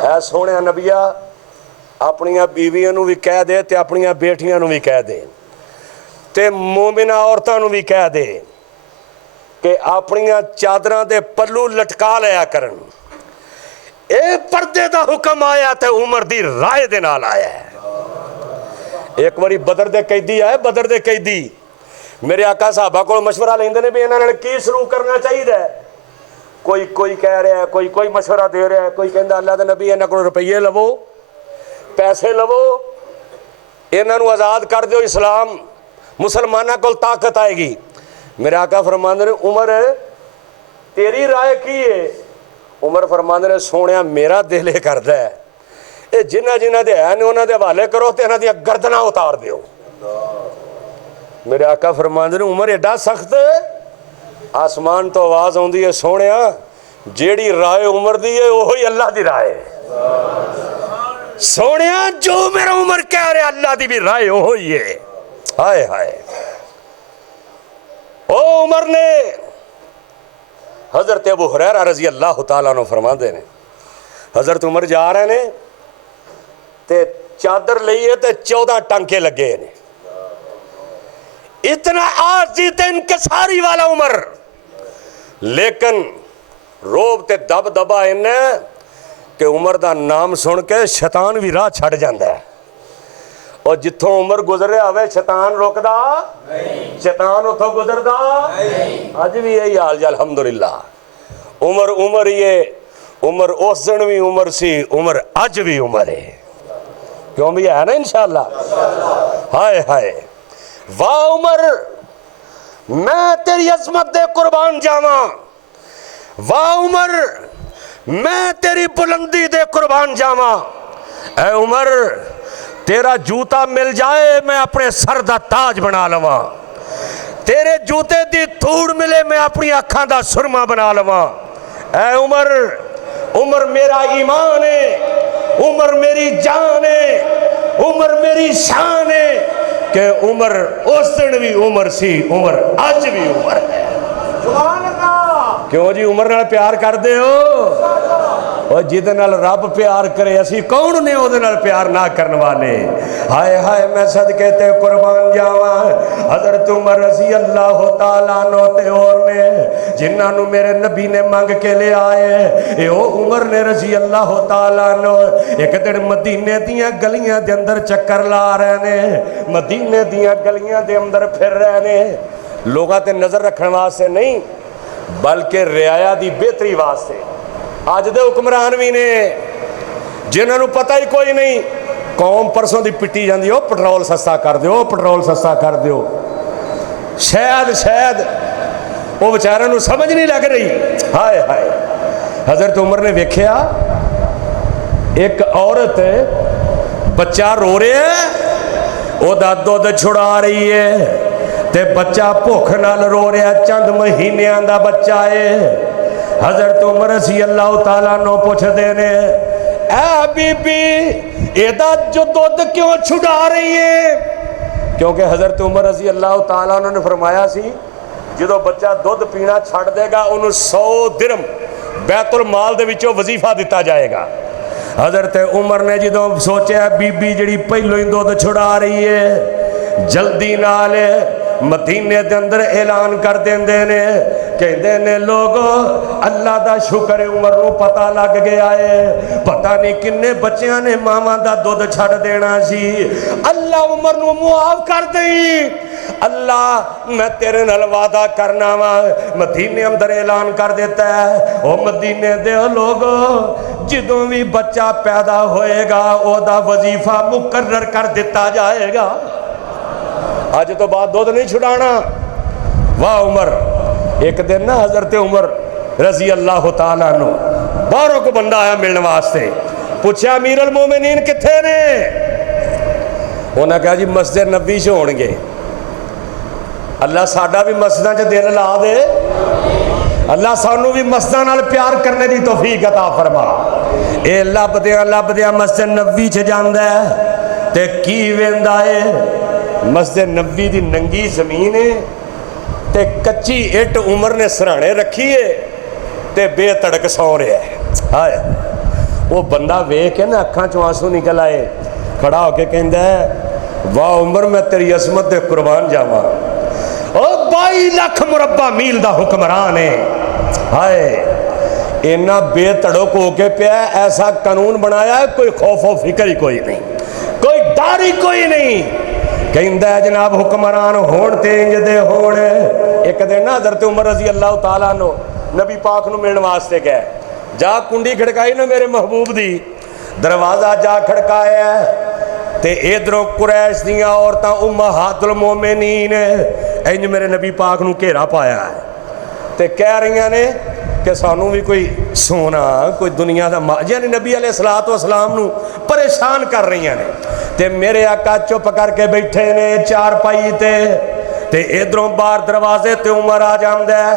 ऐ सोहणिया नबिया अपनियां बीवियां नूं भी कह दे ते अपनियां बेटियां नूं भी कह दे ते मोमिना औरतां नूं भी कह दे कि अपनियां चादरां दे पल्लू लटका लिया करन। ए पर्दे दा हुक्म आया ते उमर दी राय दे नाल आया है। एक बारी बदर दे कैदी आए, बदर दे कैदी मेरे आका साहबा को मशवरा लेंदे ने भी इन्हां नाल की सलूक करना चाहिए। कोई कोई कह रहा है, कोई कोई मशवरा दे रहा है, कोई कहंदा अल्लाह दे नबी इन्हां कोल रुपये लवो, पैसे लवो, इन्हां नूं आज़ाद कर दो, इस्लाम मुसलमाना को ताकत आएगी। मेरे आका फरमांदे ने उमर तेरी राय की है? उमर फरमांदे ने सोहणिया मेरा दिल ये करदा है ये जिन्हां जिन्हां दे है ने उन्हां दे हवाले करो ते इन्हां दी गर्दनां उतार दिओ। मेरे आका फरमांदे ने उमर एडा सख्त? आसमान तो आवाज आउंदी है सोहणिया जेड़ी राय उमर दी है ओही अल्लाह दी राय है। सोहणिया जो मेरा उमर कह रहा अल्लाह दी भी राय ओही है। हाय हाय ओ उमर ने हजरत अबू हुरैरा रजी अल्लाह तआला अन्हु फरमाते ने हजरत उमर जा रहे ने ते चादर लईए ते 14 टांके लगे ने। इतना आजी ते इनकसारी वाला उमर, लेकिन रोब ते दब दबा इन्हें कि उमर दा नाम सुन के शैतान भी राह छड़ जांदा है। और जिथों उमर गुजर रहा हो शैतान रोकदा नहीं, शैतान उथों गुजरदा नहीं। अज भी यही हाल जा अल्हम्दुलिल्लाह। उमर उमर ही है, उमर उस दिन भी उमर सी, उमर अज भी उमर है, क्यों भी है ना इंशाअल्लाह। हाय हाय वाह उमर, मैं तेरी अजमत दे कुर्बान जावा, वाह उमर मैं तेरी बुलंदी दे कुर्बान जावा। ऐ उमर तेरा जूता मिल जाए मैं अपने सर दा ताज बना लवा, तेरे जूते दी धूड़ मिले मैं अपनी अखां दा सुरमा बना लवा। ऐ उमर, उमर मेरा ईमान है, उमर मेरी जान है, उमर मेरी शान है कि उमर उस दिन भी उमर सी, उमर अज भी उमर है। क्यों जी उमर नाल प्यार करदे हो? और जिदे नाल रब प्यार करे असी कौन ने उहदे नाल प्यार ना करन वाले। हाय हाय मैं सदके ते कुर्बान जावा हज़रत उमर रज़ी अल्लाह तआला नो ते और ने जिन्हां नु मेरे नबी ने मंग के ले आए, ए ओ उमर ने रज़ी अल्लाह तआला नो एक दिन मदीने दियां गलियां दे अंदर चक्कर ला रहे ने, मदीने दियां गलियां दे अंदर फिर रहे ने, लोगां ते नजर रखण वास्ते नहीं बल्कि रियाया दी बेहतरी वास्ते। अज दे हुक्मरान भी ने जिन्होंने पता ही कोई नहीं, कौम परसों की पिट्टी जाती, ओ पेट्रोल सस्ता कर दो, पेट्रोल सस्ता कर दो, शायद शायद वो बेचारे नूं समझ नहीं लग रही। हाय हाय हज़रत उमर ने वेख्या एक औरत बच्चा रो रहा है, ओदा दुध छुड़ा रही है ते बच्चा भुख नाल रो रहा, चंद महीनियां दा बच्चा है। हज़रत उमर रज़ी अल्लाह तआला नो पुछदे ने, ऐ बीबी एदा जो दुध क्यों छुड़ा रही है? क्योंकि हज़रत उमर रज़ी अल्लाह तआला ने फरमाया सी जो बच्चा दुध पीना छड़ देगा उन्होंने 100 दिरहम बैतुल माल दे विचों वजीफा दिता जाएगा। हज़रत उमर ने जो सोचा बीबी जी पहलों ही दुध छुड़ा रही है, जल्दी नाल मदीने दे अंदर ऐलान कर देंदे ने, कहते ने लोग अल्लाह दा शुक्र है उमर नूं पता लग गया है, पता नहीं किन्ने बच्चियां ने मावां दा दुध छड़ देना सी। अल्लाह उमर नूं मुआफ कर दई, अल्लाह मैं तेरे नाल वादा करना वा। मदीने अंदर ऐलान कर देता है, ओ मदीने दे लोग जदों भी बच्चा पैदा होएगा ओदा वजीफा मुकर्रर कर दिता जाएगा, अज तो बाद दुध नहीं छुड़ाना। वाह उमर। एक दिन ना हज़रत उमर रज़ी अल्लाह तआला नो बाहरों को बंदा आया मिलने वास्ते, पूछा अमीर अल मोमिनीन किथे ने? उन्हें कहा जी मस्जिद नबी च होणगे। अल्लाह साडा भी मस्जिदां च दिल ला दे, अल्लाह सानू भी मस्जिदां नाल प्यार करने की तौफीक अता फरमा। ये लभदियां मस्जिद नबी च जांदा है ते की वेंदा है, मस्जिद नबी दी नंगी जमीन है ते कच्ची इट उमर ने सराणे रखी है ते बेतड़क सौ रहा है। हाय वो बंदा वेख के ना अखां चों आंसू निकल आए, खड़ा होके कहंदा है वाह उमर मैं तेरी अजमत दे कुर्बान जावा, ओ 22 लाख मुरब्बा मील दा हुक्मरान है। हाय इन्ना बेतड़क होके पिया, ऐसा कानून बनाया है कोई खौफो फिक्र ही कोई नहीं, कोई डर ही कोई नहीं। कहंदा है जनाब हुक्मरान होण ते इंज दे होण। एक दिन ना हज़रत उमर रज़ी अल्लाह तआला नो नबी पाक नूं मिलण वास्ते गए, जा कुंडी खड़काई ना मेरे महबूब दी, दरवाज़ा जा खड़काया ते इधरों कुरैश दियां औरतां उम्महातुल मोमिनीन इंज मेरे नबी पाक नूं घेरा पाया है ते कह रही ने कि सानू भी कोई सोना कोई दुनिया का यानी नबी अलैहिस्सलातु वस्सलाम नूं परेशान कर रही ने। ते मेरे आका चुप करके बैठे ने चारपाई ते इधरों बाहर दरवाजे ते उमर आ जांदा है।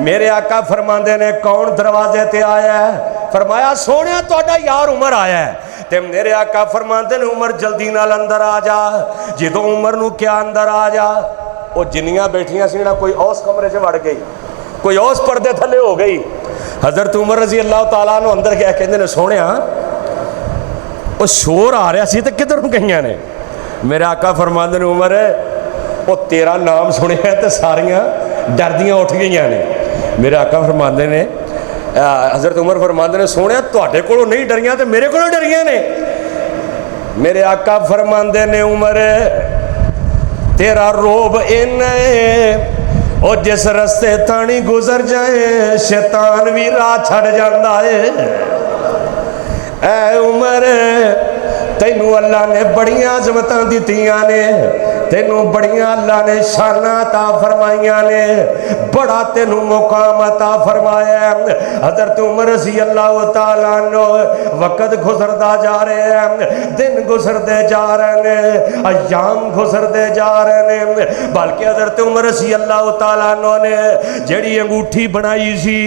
मेरे आका फरमांदे ने कौन दरवाजे ते आया है? फरमाया सोहणिया तुहाडा यार उमर आया है। ते मेरे आका फरमांदे ने उमर जल्दी नाल अंदर आ जा। जदों उमर नूं क्या अंदर आ जा, वो जिन्नियां बैठियां सी ना कोई उस कमरे च वड़ गई, कोई उस पर्दे थले हो गई। हज़रत उमर रज़ी अल्लाह तआला नूं अंदर गया, कहंदे ने सोहणिया वो शोर आ रहा सी ते किधरों गईयां ने? मेरे आका फरमांदे ने उमर वो तेरा नाम सुनिया तो सारियां डरदियां उठ गई ने। मेरे आका फरमांदे ने हज़रत उमर फरमांदे ने सोहणिया तुहाडे कोलों नहीं डरियां तो मेरे कोलों डरियां ने। मेरे आका फरमांदे ने उमर तेरा रोब इन और जिस रस्ते तानी गुजर जाए शैतान भी राह छड़ जाता है। ऐ उमर तैनू अल्लाह ने बड़ियां अजमतां दित्तियां ने, तेनू बड़ियां अल्लाह ने शाना अता फरमाइयां ने, बड़ा तेनू मुकाम अता फरमाया। हज़रत उमर रज़ी अल्लाह तआला अन्हु वक़्त गुजरदा जा रहे हैं, दिन गुजरते जा रहे हैं, अयाम गुजरते जा रहे हैं। बल्कि हज़रत उमर रज़ी अल्लाह तआला अन्हु ने जेड़ी अंगूठी बनाई सी,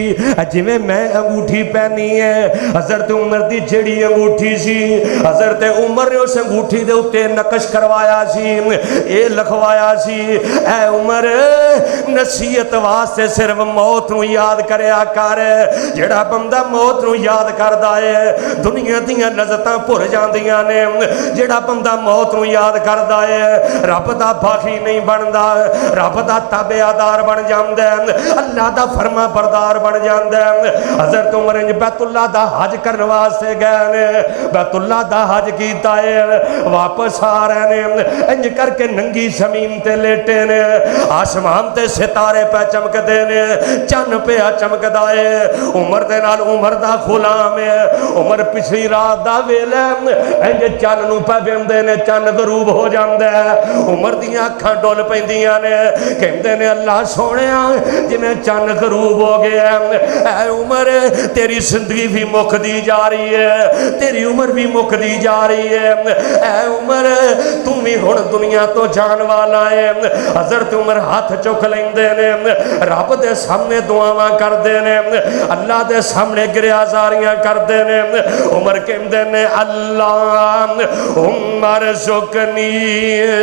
जिवें मैं अंगूठी पहनी है, हज़रत उमर दी जेड़ी अंगूठी सी, हज़रत उमर ने उस अंगूठी दे उत्ते नकश करवाया सी, ये लिखवाया सी, ऐ उमर नसीहत वास्ते सिर्फ मौत नूं याद करया कर। जेड़ा बंदा मौत नूं याद करदा है दुनिया दीयां लज़्ज़तां भुल जांदियां ने। जेड़ा बंदा मौत नूं याद करदा है रब दा बागी नहीं बनदा, रब दा ताबेदार बन जांदा है, अल्लाह दा फरमा बरदार बन जांदा है। हज़रत उमर बैतुल्लाह दा हज करन वास्ते गए ने, बैतुल्लाह दा हज कीता है, वापस आ रहे ने, इंज करके नंगी जमीन ते लेटे ने, आसमान ते सितारे पे चमकदे ने, चन्न पे चमकदा है। उमर दे नाल उमर दा गुलाम है, उमर पिछली रात दा वेला इंज चन्न नूं पे वेंदे ने, चन्न गरूब हो जांदा है, उमर दियां अखां डुल पैंदियां ने, कहंदे ने अल्लाह सोहणिया जिवें चन्न गरूब हो गया। ऐ उमर तेरी जिंदगी भी मुकदी जा रही है, तेरी उम्र भी मुकदी जा रही है। ऐ उमर तू भी हुण दुनिया तो जान वाला है। हज़रत उमर हाथ चुक लेंदे ने, रब दे सामने दुआवां करदे ने, अल्लाह दे सामने गिरयाजारियां करदे ने। उमर कहंदे ने अल्लाह उमर सुकनी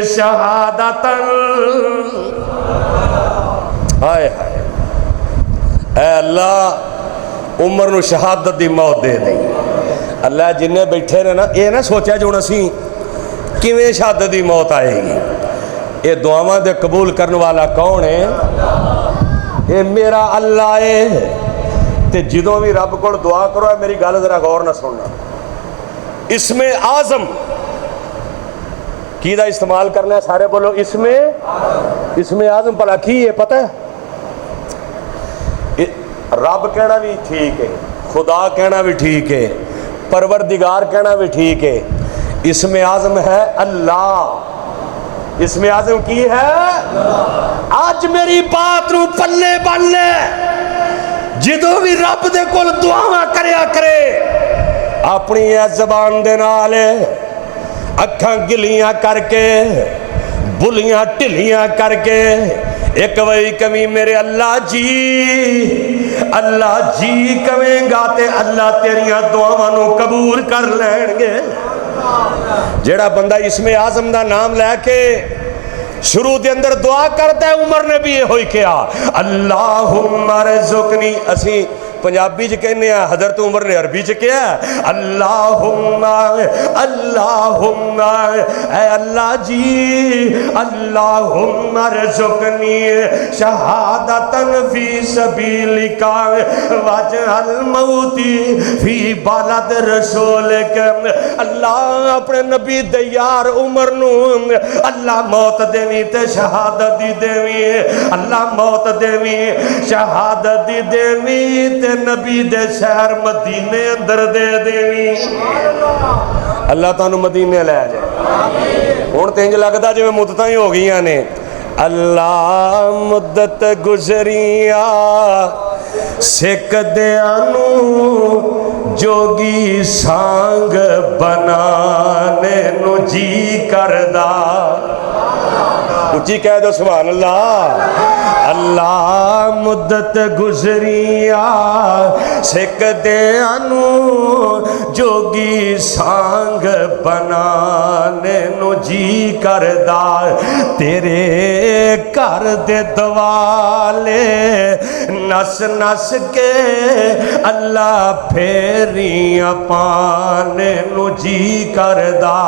शहादतन, हाय हाय, ऐ अल्लाह उमर नूं शहादत दी मौत दे दे। अल्लाह जिन्ने बैठे ने ना, ये ना सोचा जो असी किवें शहादत दी मौत आएगी। ये दुआवां दे कबूल करने वाला कौन है? ये मेरा अल्लाह है। ते जदों भी रब को दुआ करो, मेरी गल जरा गौर ना सुनना, इसमें आजम की दा इस्तेमाल करना है। सारे बोलो इसमें आजम भला की है पता है? रब कहना भी ठीक है, खुदा कहना भी ठीक है, परवरदिगार कहना भी ठीक है। इसमें आजम है अल्लाह। इसमें आजम की है? आज मेरी बात नूं पल्ले बन ले, जदों भी रब दे कोल दुआवां करया करे अपनी इस जबान दे नाल अखां गिलियां करके, बुलियां ढिलियां करके एक वही कभी मेरे अल्लाह जी कवेंगा ते अल्लाह तेरियां दुआवां नूं कबूल कर लैणगे। जेड़ा बंदा इसमें आजम दा नाम लैके शुरू दे अंदर दुआ करता है, उमर ने भी ये किया, अल्लाहुम्मा रज़ुकनी। असी पंजाबी च कहने, हज़रत उमर ने अरबी च किया अल्लाहुम्मा अल्लाहुम्मा, ऐ अल्लाह जी अल्लाहुम्मा रज़ुकनी शहादतन फी सबीलिका वजअल मौती फी बलद रसूलिक। अल्लाह अपने नबी दे यार उमर नूं अल्लाह मौत देवी ते शहादत दी देवी, अल्लाह मौत देवी शहादत दी देवी ते नबी दे शहर मदीने अंदर दे देवी। अल्लाह तुहानू मदीने लै जाए। हुण ते इंज लगदा जिवें मुद्दतां ही हो गईयां ने। अल्लाह मुद्दत गुजरिया सिकदियां नूं जोगी सांग बनाने नू जी करदा। उच्ची कह दो सुभान अल्लाह। अल्लाह मुद्दत गुजरिया सिकदियां नूं जोगी सांग बनाने नू जी करदा। तेरे घर दे दवाले नस नस के अल्लाह फेरियां पाने नू जी करदा।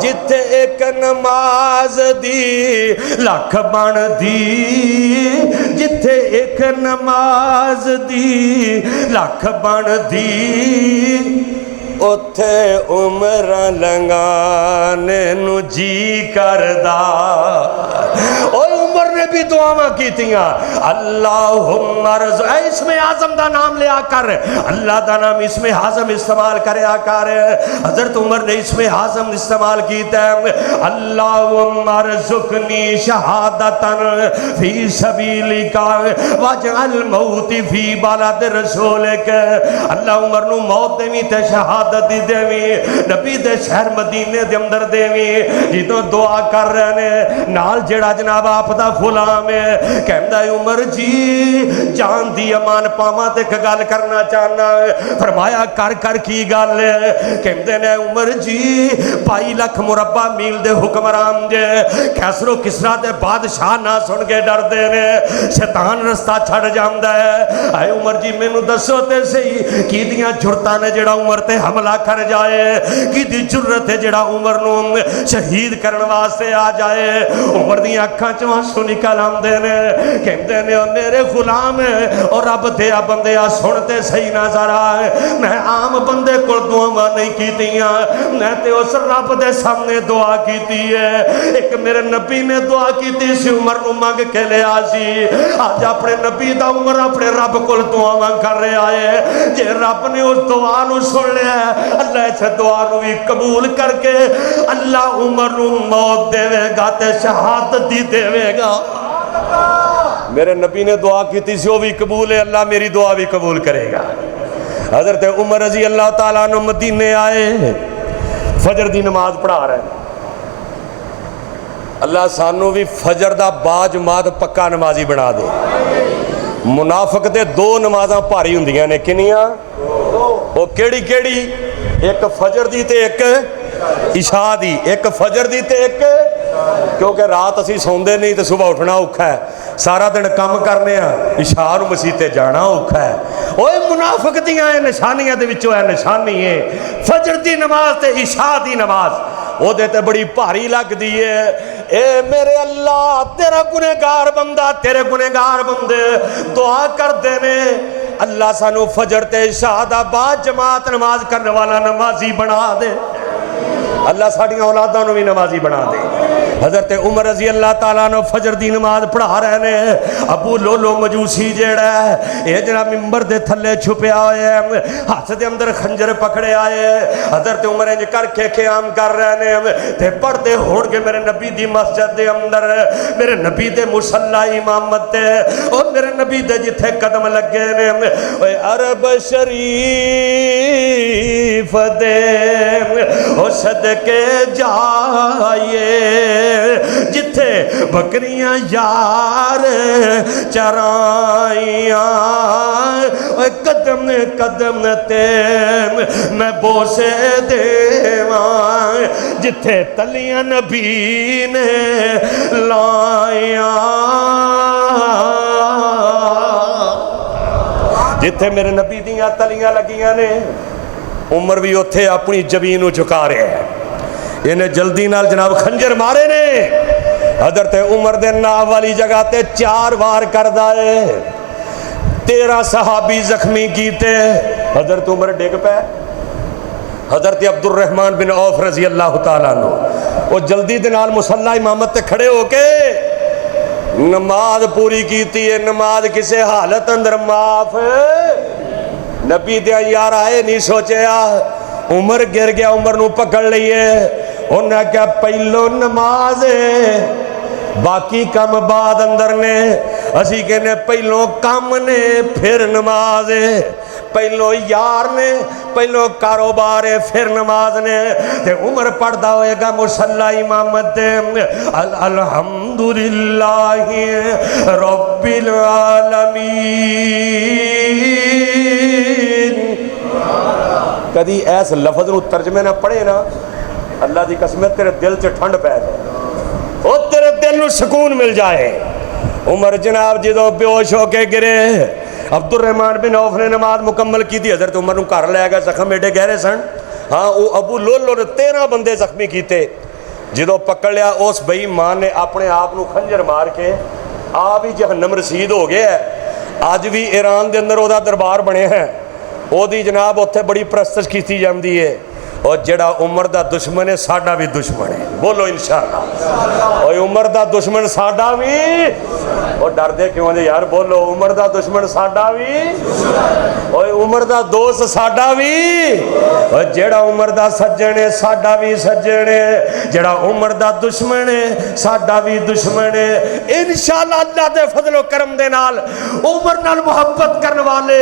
जिथे एक नमाज दी लख बन दी, जिथे एक नमाज दी लख बन दी, ਉੱਥੇ ਉਮਰਾਂ ਲੰਘਾਣੇ ਨੂੰ ਜੀ करदा। और उमर ने भी दुआवां कीतियां, अल्लाहुम्मा इसमें आजम दा नाम लिया कर, अल्लाह दा नाम इसमें आजम इस्तेमाल करया कर। हजरत उमर ने इसमें आजम इस्तेमाल कीता है, अल्लाहुम्मा रज़ुकनी शहादतन फी सबीलिका वजअल मौती फी बलद रसूलिक। अल्लाह उमर नू मौत देवी ते शहादत दी देवी, नबी दे शहर मदीने दे अंदर देवी। जिदों दुआ कर रहे ने नाल जेड़ा जनाब आप दा गुलाम है कहंदा है, उमर जी जान दी अमान पावां ते एक गल करना चाहना। फरमाया कर कर की गल है? कहंदे ने उमर जी 22 लाख मुरब्बा मील दे हुक्मरान जे, खैसरो किसरा दे बादशाह ना सुन के डरदे ने, शैतान रस्ता छड़ जांदा है। आए उमर जी मैनू दसो ते सही कीदियां जुरतां ने जेड़ा उमर ते हमला कर जाए, कीदी जुरत है जेड़ा उमर नू शहीद करने वास्ते आ जाए। उमर दी अखां चों आंसू निकल आंदे ने, कहंदे ने मेरे गुलाम और रब दिया बंदे सुनते सही ना जरा, मैं आम बंदे को दुआवां नहीं कीतियां, मैं ते उस रब दे सामने दुआ कीती है। एक मेरे नबी ने दुआ कीती सी, उमर नू मंग के लिया सी। अज अपने नबी दा उमर अपने रब कोल दुआवां कर रहा है। जे रब ने उस दुआ नू सुन लिया, अल्लाह इस दुआ नू भी कबूल करके अल्लाह उमर नू मौत देवेगा ते शहादत दी देवेगा। मेरे नबी ने दुआ की थी, वो भी कबूल है, अल्लाह मेरी दुआ भी कबूल करेगा। हजरत उमर रजी अल्लाह तआला अन्हु मदीने आए, फजर दी नमाज पढ़ा रहे हैं। अल्लाह सानू भी फजर दा बाजमात पक्का नमाजी बना दे। मुनाफिक दे दो नमाज़ां भारी हुंदियां ने, किनियां? वो केड़ी केड़ी? एक फजर दी ते एक इशा दी, एक फजर दी ते एक, क्योंकि रात असी सौंदे नहीं तो सुबह उठना औखा है, सारा दिन काम करने इशा नूं मसीते जाना औखा है। ओए मुनाफिक दियां निशानियां दे विचों है निशानी है फजर दी नमाज ते इशा दी नमाज, ओदे ते बड़ी भारी लगदी है। ए मेरे अल्लाह तेरा गुनहगार बंदा, तेरे गुनहगार बंदे दुआ करदे ने, अल्लाह सानू फजर ते इशा दा बाद जमात नमाज करने वाला नमाजी बना दे। अल्लाह साड़ियां औलादां नूं भी नमाजी बना दे। हजरत उमर रजी अल्लाह तआला ने फजर दी नमाज पढ़ा रहे ने। अबू लोलो मजूसी जेड़ा है ये जरा मिंबर दे थल्ले छुपया होया है, हाथ दे अंदर खंजर पकड़े आए। हजरत उमर इंज करके क़याम कर रहे ने ते पढ़दे होणगे मेरे नबी दी मस्जिद दे अंदर, मेरे नबी दे मुसल्ला इमामत ते, और मेरे नबी दे जिथे कदम लगे ने ओए अरब शरीफ दे ओ सदके जाइए, जिथे बकरियां यार चराइयां, कदम कदम ते मैं बोसे देवां, जिथे तलियां नबी ने लाइया, जिथे मेरे नबी दियां तलियां लगियां ने, उमर भी उत्थे अपनी जबीन नूं झुका रहा है। इन्हें जल्दी नाल जनाब खंजर मारे ने। हजरत उमर दे नाम वाली जगह ते 4 वार करदा है, 13 सहाबी जख्मी कीते। हजरत उमर डिग पे। हजरत अब्दुल रहमान बिन औफ रजी अल्लाह तआला अन्हु वो जल्दी दे नाल मुसल्ला इमामत ते खड़े होके नमाज पूरी कीती है। नमाज किसे हालत अंदर माफ, नबी दे यार आए नहीं सोचा, उमर गिर गया, उमर नू पकड़ लीए। उन्हें क्या पहलो नमाज बाकी कम बाद अंदर ने, असी कहने पहलो कम ने फिर नमाज, पहलो यार ने पहलो कारोबार है फिर नमाज ने। ते उमर पढ़दा होएगा मुसल्ला इमामत अल्हम्दुलिल्लाहि रब्बिल आलमीन। कदी ऐस लफज नू तर्जमे ना पढ़े ना, अल्लाह की कसम तेरे दिल च ठंड पै जाए, और तेरे दिल नू सुकून मिल जाए। उमर जनाब जो बेहोश होके गिरे, अब्दुल रहमान बिन औफ ने नमाज मुकम्मल की थी। हजरत उमर नू घर लै गया, जख्म एडे गहरे सन। हाँ वो अबू लोलो ने 13 बंदे जख्मी किए। जो पकड़ लिया उस बेईमान ने अपने आप नू खंजर मार के आ भी जहन्नम रसीद हो गया है। अज भी ईरान के अंदर वह दरबार बने हैं, ओदी जनाब उत्थे बड़ी परस्तश की जाती है। और जेड़ा उमर दा दुश्मन है साडा भी दुश्मन है। बोलो इंशाअल्लाह। और उमर दा दुश्मन साडा भी, और डरदे क्यों जे यार, बोलो उमर दा दुश्मन साडा भी, और उमर दा दोस्त साडा भी, और जेड़ा उमर दा सज्जन है साडा भी सज्जन है, जेड़ा उमर दा दुश्मन है साडा भी दुश्मन है। इंशाअल्लाह अल्लाह दे फजलो करम दे नाल उमर नाल मुहब्बत करने वाले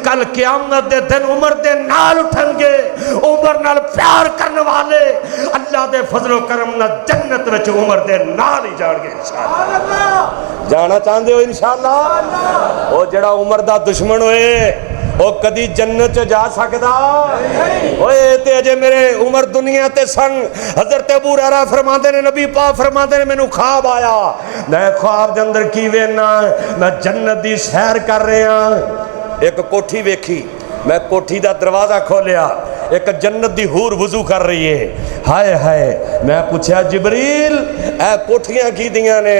कल क़यामत दे दिन उमर दे नाल उठणगे। उमर नाल प्यार करने वाले अल्लाह दे फजलो करम नाल जन्नत विच उमर दे नाल ही जाणगे इंशाअल्लाह। जाना चाहते हो इंशाअल्लाह। वो जेड़ा उमर दा दुश्मन होए वो कदी जन्नत च जा सकदा? ओए ते अजे मेरे उमर दुनिया ते सन। हजरत अबू हुरैरा फरमाते ने, नबी पाक फरमाते ने, मैनू ख्वाब आया, मैं ख्वाब दे अंदर की वेखना, मैं जन्नत दी सैर कर रहा, एक कोठी वेखी, मैं कोठी दा दरवाजा खोलिया, एक जन्नत दी हूर वजू कर रही है। हाय हाय, मैं पूछा जिबरील ए कोठियां की दियां ने?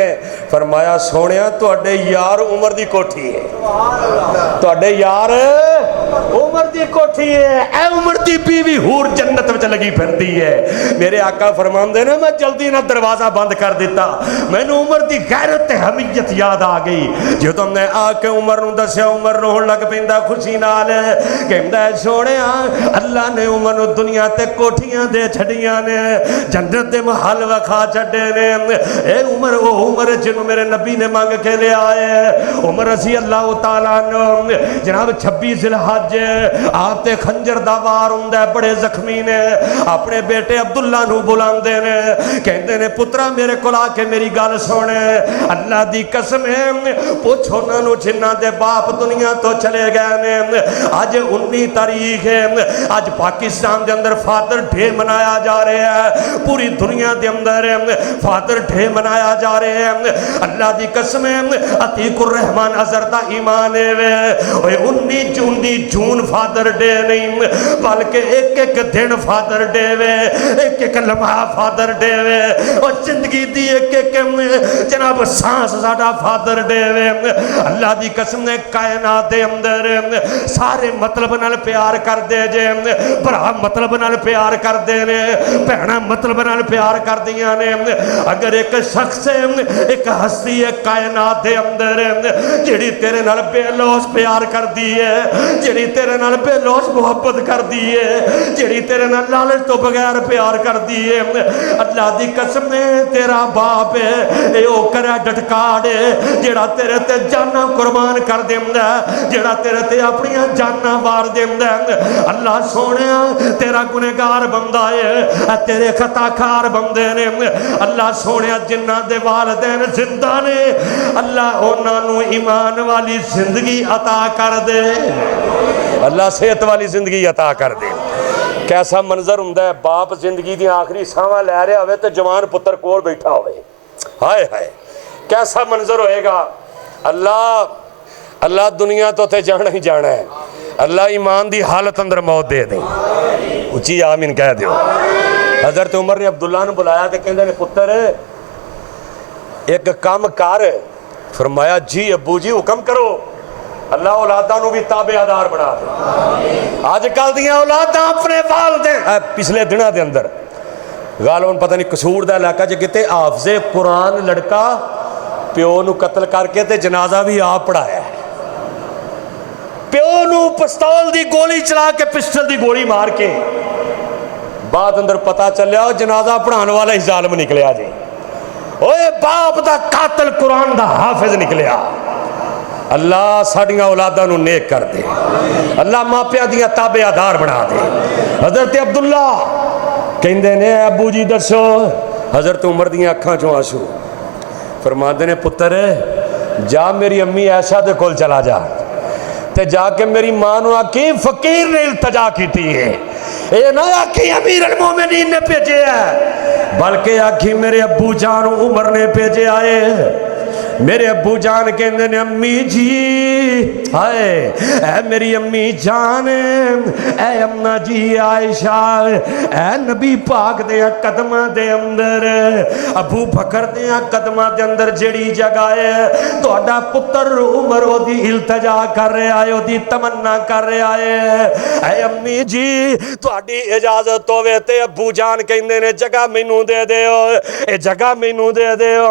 फरमाया सोनिया तुहाडे यार उमर दी कोठी है, तुहाडे यार उमर दी कोठी है, ए उमर दी बीवी हूर जन्नत विच लगी फिरदी है। मेरे आका फरमांदे ने, मैं जल्दी ना दरवाजा बंद कर दिता, मैनू उमर दी गैरत ते हमीयत याद आ गई। जो मैं आके उमर नू दस्या, उमर रोण लग पैंदा खुशी नाल, कहंदा सोनिया अल्लाह ने उमर नू दुनिया ते कोठियां दे छड़ियां ने, जन्नत दे महल वखा छड़े ने। ए उमर वो उमर जिन्हों मेरे नबी ने मंग के ले आए। उमर रज़ी अल्लाह तआला ने जनाब 26 जिलहज आप ते खंजर दा वार हुंदा है, बड़े जख्मी ने, अपने बेटे अब्दुल्ला नू बुलांदे ने, कहंदे ने पुत्रा मेरे कोल आके मेरी गल सुन, अल्लाह दी कसम है पुछ उन्हां नू जिन्हां दे बाप दुनिया तो चले गए ने। अज 19 तारीख है, अज पाकिस्तान के अंदर फादर डे मनाया जा रहा है, पूरी दुनिया के अंदर फादर डे मनाया जा रहा है। अल्लाह की कसम है अतीकुर रहमान अजहर दा ईमान है। 19 जून फादर डे नहीं, बल्कि एक एक दिन फादर डे वे, एक एक लम्हा फादर डे वे, और जिंदगी दी एक एक जनाब सांस साडा फादर डे वे। अल्लाह की कसम ने कायनात दे अंदर सारे मतलब नाल प्यार करदे जे, भरा मतलब नाल प्यार करते ने, भैणा मतलब नाल प्यार करदियां ने। अगर एक शख्स एक हस्ती है कायनात दे अंदर जिहड़ी तेरे नाल बेलोस प्यार करदी है, जिहड़ी तेरे नाल बेलोस मुहब्बत करदी है, जिहड़ी तेरे नाल लालच तो बगैर प्यार करदी है, अल्लाह दी कसम ने तेरा बाप है ए ओ करा डटकाड़ जिहड़ा तेरे ते जाना कुर्बान कर देंदा, जिहड़ा तेरे ते अपनी जाना वार देंदा। अल्लाह सोनिया तेरा गुनहगार बंदा है, तेरे खताकार बंदे ने। अल्लाह सोनिया जिन्ना दे वालिदैन जिंदा ने, अल्लाह उन्हां नू ईमान वाली जिंदगी अता कर दे, अल्लाह सेहत वाली जिंदगी अता कर दे। कैसा मंजर हुंदा है, बाप जिंदगी दी आखिरी सांवां लै रहा होवे ते जवान पुत्र कोल बैठा होवे, हाय हाय कैसा मंजर होएगा। अल्लाह अल्लाह दुनिया तो थे जाना ही जाना है, अल्लाह ईमान दी हालत अंदर मौत दे दे, उची आमीन कह दियो। हजरत उमर ने अब्दुल्ला ने बुलाया तो कहते ने पुत्र एक काम कर। फरमाया जी अबू जी हुक्म करो। अल्लाह औलादा नू भी ताबेदार बना दे। अजकल दियां औलादां अपने वालिदैन पिछले दिनों के अंदर गालवन पता नहीं कसूर दा इलाका च किते हाफिज़े कुरान लड़का प्यो नू कतल करके ते जनाजा भी आप पढ़ाया, प्यो नू पिस्तौल दी गोली चला के पिस्टल दी गोली मार के, बाद अंदर पता चलिया जनाजा पढ़ाने वाला ही जालिम निकलिया जी। ओए बाप दा कातल कुरान दा हाफिज निकलिया। अल्लाह साड़ियां औलादां नू नेक कर दे, अल्लाह मापिया दियां ताबेदार बना दे। हजरत अब्दुल्ला कहंदे ने अबू जी दसो। हजरत उमर दियां अखां चों आंसू। फरमाते ने पुत्र जा मेरी अम्मी ऐशा दे कोल चला जा ते जाके मेरी मां नू आखी फकीर ने इल्तजा की है, ये ना आखी अमीर अल मोमिनीन ने भेजे है, बल्कि आखी मेरे अब्बू जान उमर ने भेजे आए। मेरे अबू जान कहते ने अम्मी जी हाय ऐ मेरी अम्मी जान ऐ अम्मा जी आयशा ऐ नबी पाक दे कदमां दे अंदर अबू बकर दे कदमां दे अंदर जेड़ी जगह है तुहाडा पुत्र उमर ओदी इल्तजा कर रहा है, ओदी तमन्ना कर रहा है। ऐ अम्मी जी तुहाडी इजाजत होवे ते अबू जान कहंदे ने जगह मैनू दे दिओ, ए जगह मैनू दे दिओ।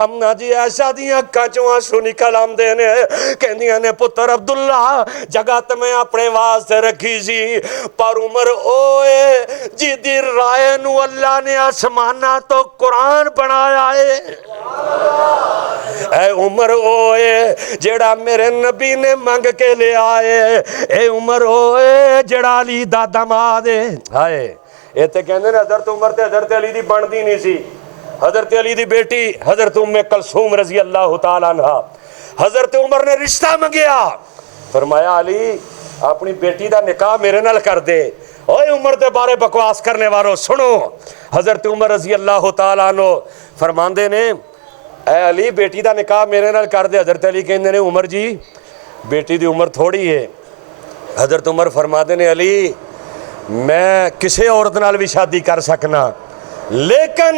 अम्मा जी ऐशा दी अक्खां चों आंसू निकल आंदे ने, कहंदियां ने पुत्र अब्दुल्ला जगह ते मैं अपने वास्ते रखी सी पर उमर ओए जिदी राय नू अल्लाह ने आसमाना तो कुरान बनाया है। ऐ उमर ओए जेड़ा मेरे नबी ने मंग के ले आए, ए उमर ओए जेड़ा अली दा दामाद है। हाय ये ते कहंदे ने हज़रत उमर ते हज़रत अली दी बनदी नहीं सी। हज़रत अली दी बेटी हज़रत उम्मे कुलसूम रज़ी अल्लाह तआला अन्हा, हज़रत उमर ने रिश्ता मंगया, फरमाया अली अपनी बेटी दा निकाह मेरे नाल कर दे। ओए उमर दे बारे बकवास करने वालों सुनो, हज़रत उमर रज़ी अल्लाह तआला अन्हु फरमांदे ने ऐ अली बेटी दा निकाह मेरे नाल कर दे। हज़रत अली कहंदे ने उमर जी बेटी दी उम्र थोड़ी है। हज़रत उमर फरमाते ने अली मैं किसी औरत नाल भी शादी कर सकना, लेकिन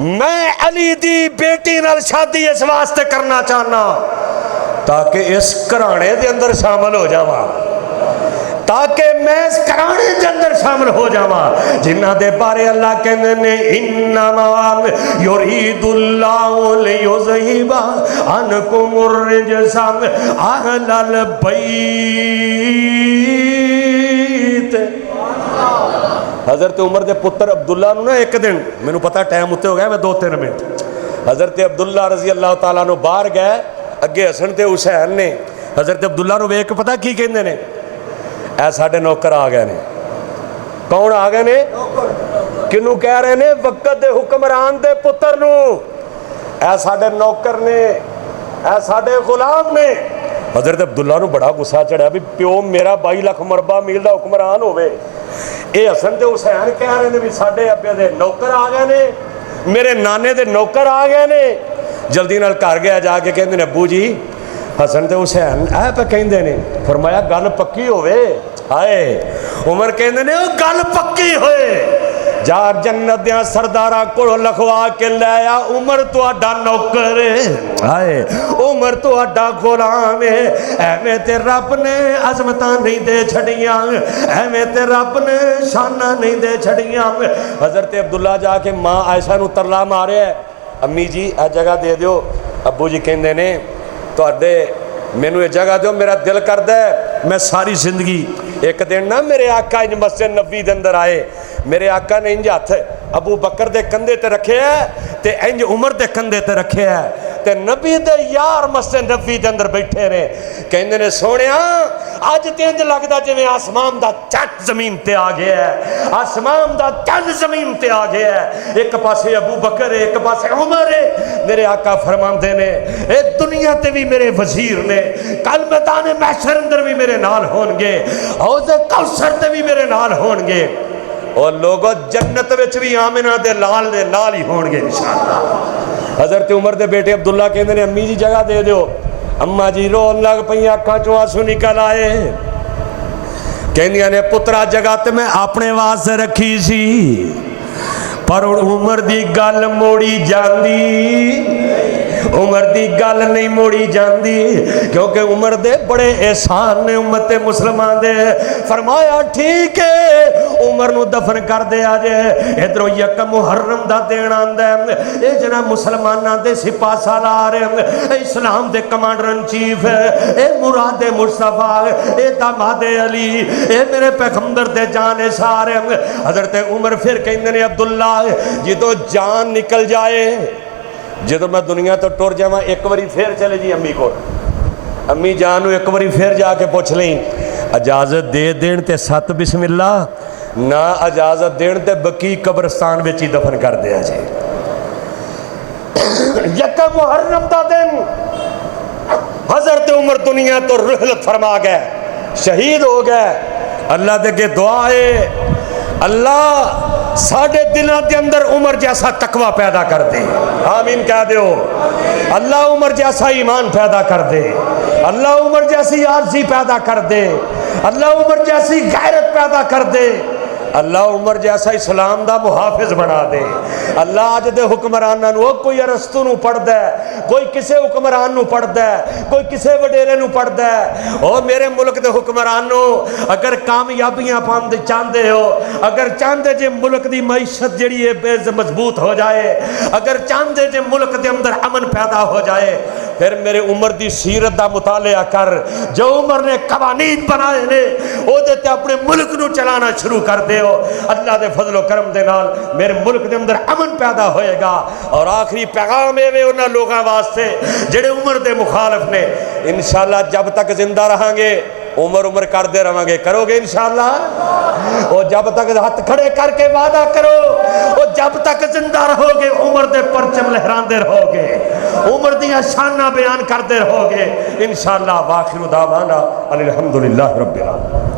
मैं अली दी बेटी नाल शादी इस वास्ते करना चाहना ताकि इस घराने दे अंदर शामिल हो जावा, ताकि मैं इस घराने दे अंदर शामिल हो जावा जिन्हां दे बारे अल्लाह कहंदे ने इन्नमा युरीदुल्लाहु लियुज़हिबा अनकुमुर रिजसा अहलल बैत। हज़रत उमर के पुत्र अब्दुल्ला ना एक दिन मैनू पता टाइम उत्ते हो गया मैं 2-3 मिनट, हज़रत अब्दुल्ला रज़ी अल्लाह तआला नो बाहर गए, अगे हसन ते हुसैन ने हज़रत अब्दुल्ला नो वेख पता की कहंदे ने ऐ साडे नौकर आ गए ने। कौन आ गए ने? किनू कह रहे ने? वक्त दे हुक्मरान दे पुत्र नू। ऐ साडे नौकर ने, ऐ साडे गुलाम ने। हज़रत अब्दुल्ला नू बड़ा गुस्सा चढ़िया भी प्यो मेरा 22 लाख मरबा मील दा हुक्मरान होवे, ये हसन ते हुसैन कह रहे ने भी साडे अब्बे दे नौकर आ गए ने, मेरे नाने दे नौकर आ गए ने। जल्दी नाल घर गया जाके कहंदे ने अब्बू जी हसन ते हुसैन ऐ पे कहंदे ने, फरमाया गल पक्की होवे। हाय उमर कहंदे ने गल पक्की होए जा जन्नत दे सरदारा को लखवा के लाया उमर तुहाडा नौकर है। हाय उमर तुहाडा गुलाम है। एवें ते रब ने अजमतां नहीं दे छड़ियां, एवें ते रब ने शाना नहीं दे छड़ियां। हज़रत अब्दुल्ला जाके माँ आयशा नू तरला मारिया अम्मी जी आ जगह दे दिओ। अब्बू जी कहंदे ने तुहाडे मैनू ये जगह दो, मेरा दिल करदा है मैं सारी जिंदगी। एक दिन ना मेरे आका इंज मस्जिद नबी दे अंदर आए, मेरे आका ने इंज हथ अबू बकर दे कंधे ते रखे है ते इंज उमर दे कंधे ते रखे है ते नबी दे यार मस्जिद नबी दे अंदर बैठे ने। कहंदे ने सोहणिया अज ते इंज लगदा जिवें आसमान दा चट जमीन ते आ गया है, आसमान दा चंद जमीन ते आ गया है। एक पासे अबू बकर है, एक पासे उमर है। मेरे आका फरमांदे ने ए दुनिया ते भी मेरे वजीर ने, कल मैदान महशर अंदर भी मेरे नाल होणगे, हौज़े कौसर ते भी मेरे नाल होणगे, और लोगों जन्नत विच भी आमिना दे लाल दे नाल ही होणगे इंशाअल्लाह। हज़रत उमर दे बेटे अब्दुल्ला कहंदे ने अम्मी जी जगह दे दिओ। अम्मा जी रोन लग पई, अखां चों आंसू निकल आए। कहंदियां ने पुत्रा जगह ते मैं अपने वास्ते रखी सी पर उमर दी गल मोड़ी जांदी, उमर दी गल नहीं मोड़ी जाती क्योंकि उमर दे बड़े एहसान ने उम्मत मुसलमान दे। फरमाया ठीक है उमर नू दफन कर दिया जे। इधरों यकम मुहर्रम दा दिन आंदा है, ये जना मुसलमाना दे सिपा सालार इस्लाम दे कमांडर इन चीफ ए मुराद मुस्तफा ए दामाद अली ए मेरे पैगंबर दे जान सारे। हजरत उमर फिर कहंदे ने अब्दुल्ला जो जान निकल जाए, जो मैं दुनिया तो टुर जावा एक बारी फिर चले जी अम्मी को, अम्मी जान एक बारी फिर जाके पूछ ली इजाजत दे देन ते सत बिस्मिल्ला, ना इजाजत देन ते बकी कब्रस्तान में ही दफन कर दिया जे। यकम मुहर्रम दा दिन हजरत उमर दुनिया तो रुहलत फरमा गए, शहीद हो गए। अल्लाह दे अगे दुआ है अल्लाह साढ़े दिलों के अंदर उमर जैसा तकवा पैदा कर दे। आमीन कह दो। अल्लाह उमर जैसा ईमान पैदा कर दे, अल्लाह उमर जैसी आर्जी पैदा कर दे, अल्लाह उमर जैसी गैरत पैदा कर दे, अल्लाह उमर जैसा इस्लाम दा मुहाफिज बना दे। अल्लाह अज दे हुक्मरानां नूं कोई अरस्तू नूं पढ़दा है, कोई किसे हुक्मरान नूं पढ़दा है, कोई किसे वडेरे नूं पढ़दा है। ओ मेरे मुल्क दे हुक्मरानों, अगर कामयाबियां पांदे चाहते हो, अगर चाहते जे मुल्क दी मईशत जिहड़ी है बेज मजबूत हो जाए, अगर चाहते जे मुल्क दे अंदर अमन पैदा हो जाए, फिर मेरे उमर दी सीरत दा मुतालिया कर। जो उमर ने कवानीन बनाए ने ओदे ते अपने मुल्क नूं चलाना शुरू कर दे। अल्लाह दे फजलो करम दे नाल मेरे मुल्क दे अंदर अमन पैदा होएगा। और आखिरी पैगाम है उन्हां लोगों वास्ते जेड़े उमर दे मुखालिफ ने, इंशाअल्लाह जब तक जिंदा रहांगे उमर उमर करते रहांगे। करोगे इंशाअल्लाह? और जब तक हाथ खड़े करके वादा करो, और जब तक जिंदा रहोगे उमर दे परचम लहराते रहोगे, उमर दियां शाना बयान करते रहोगे इंशाअल्लाह। वाखिरु दावाना अनिल हम्दुलिल्लाहि रब्बिल आलमीन।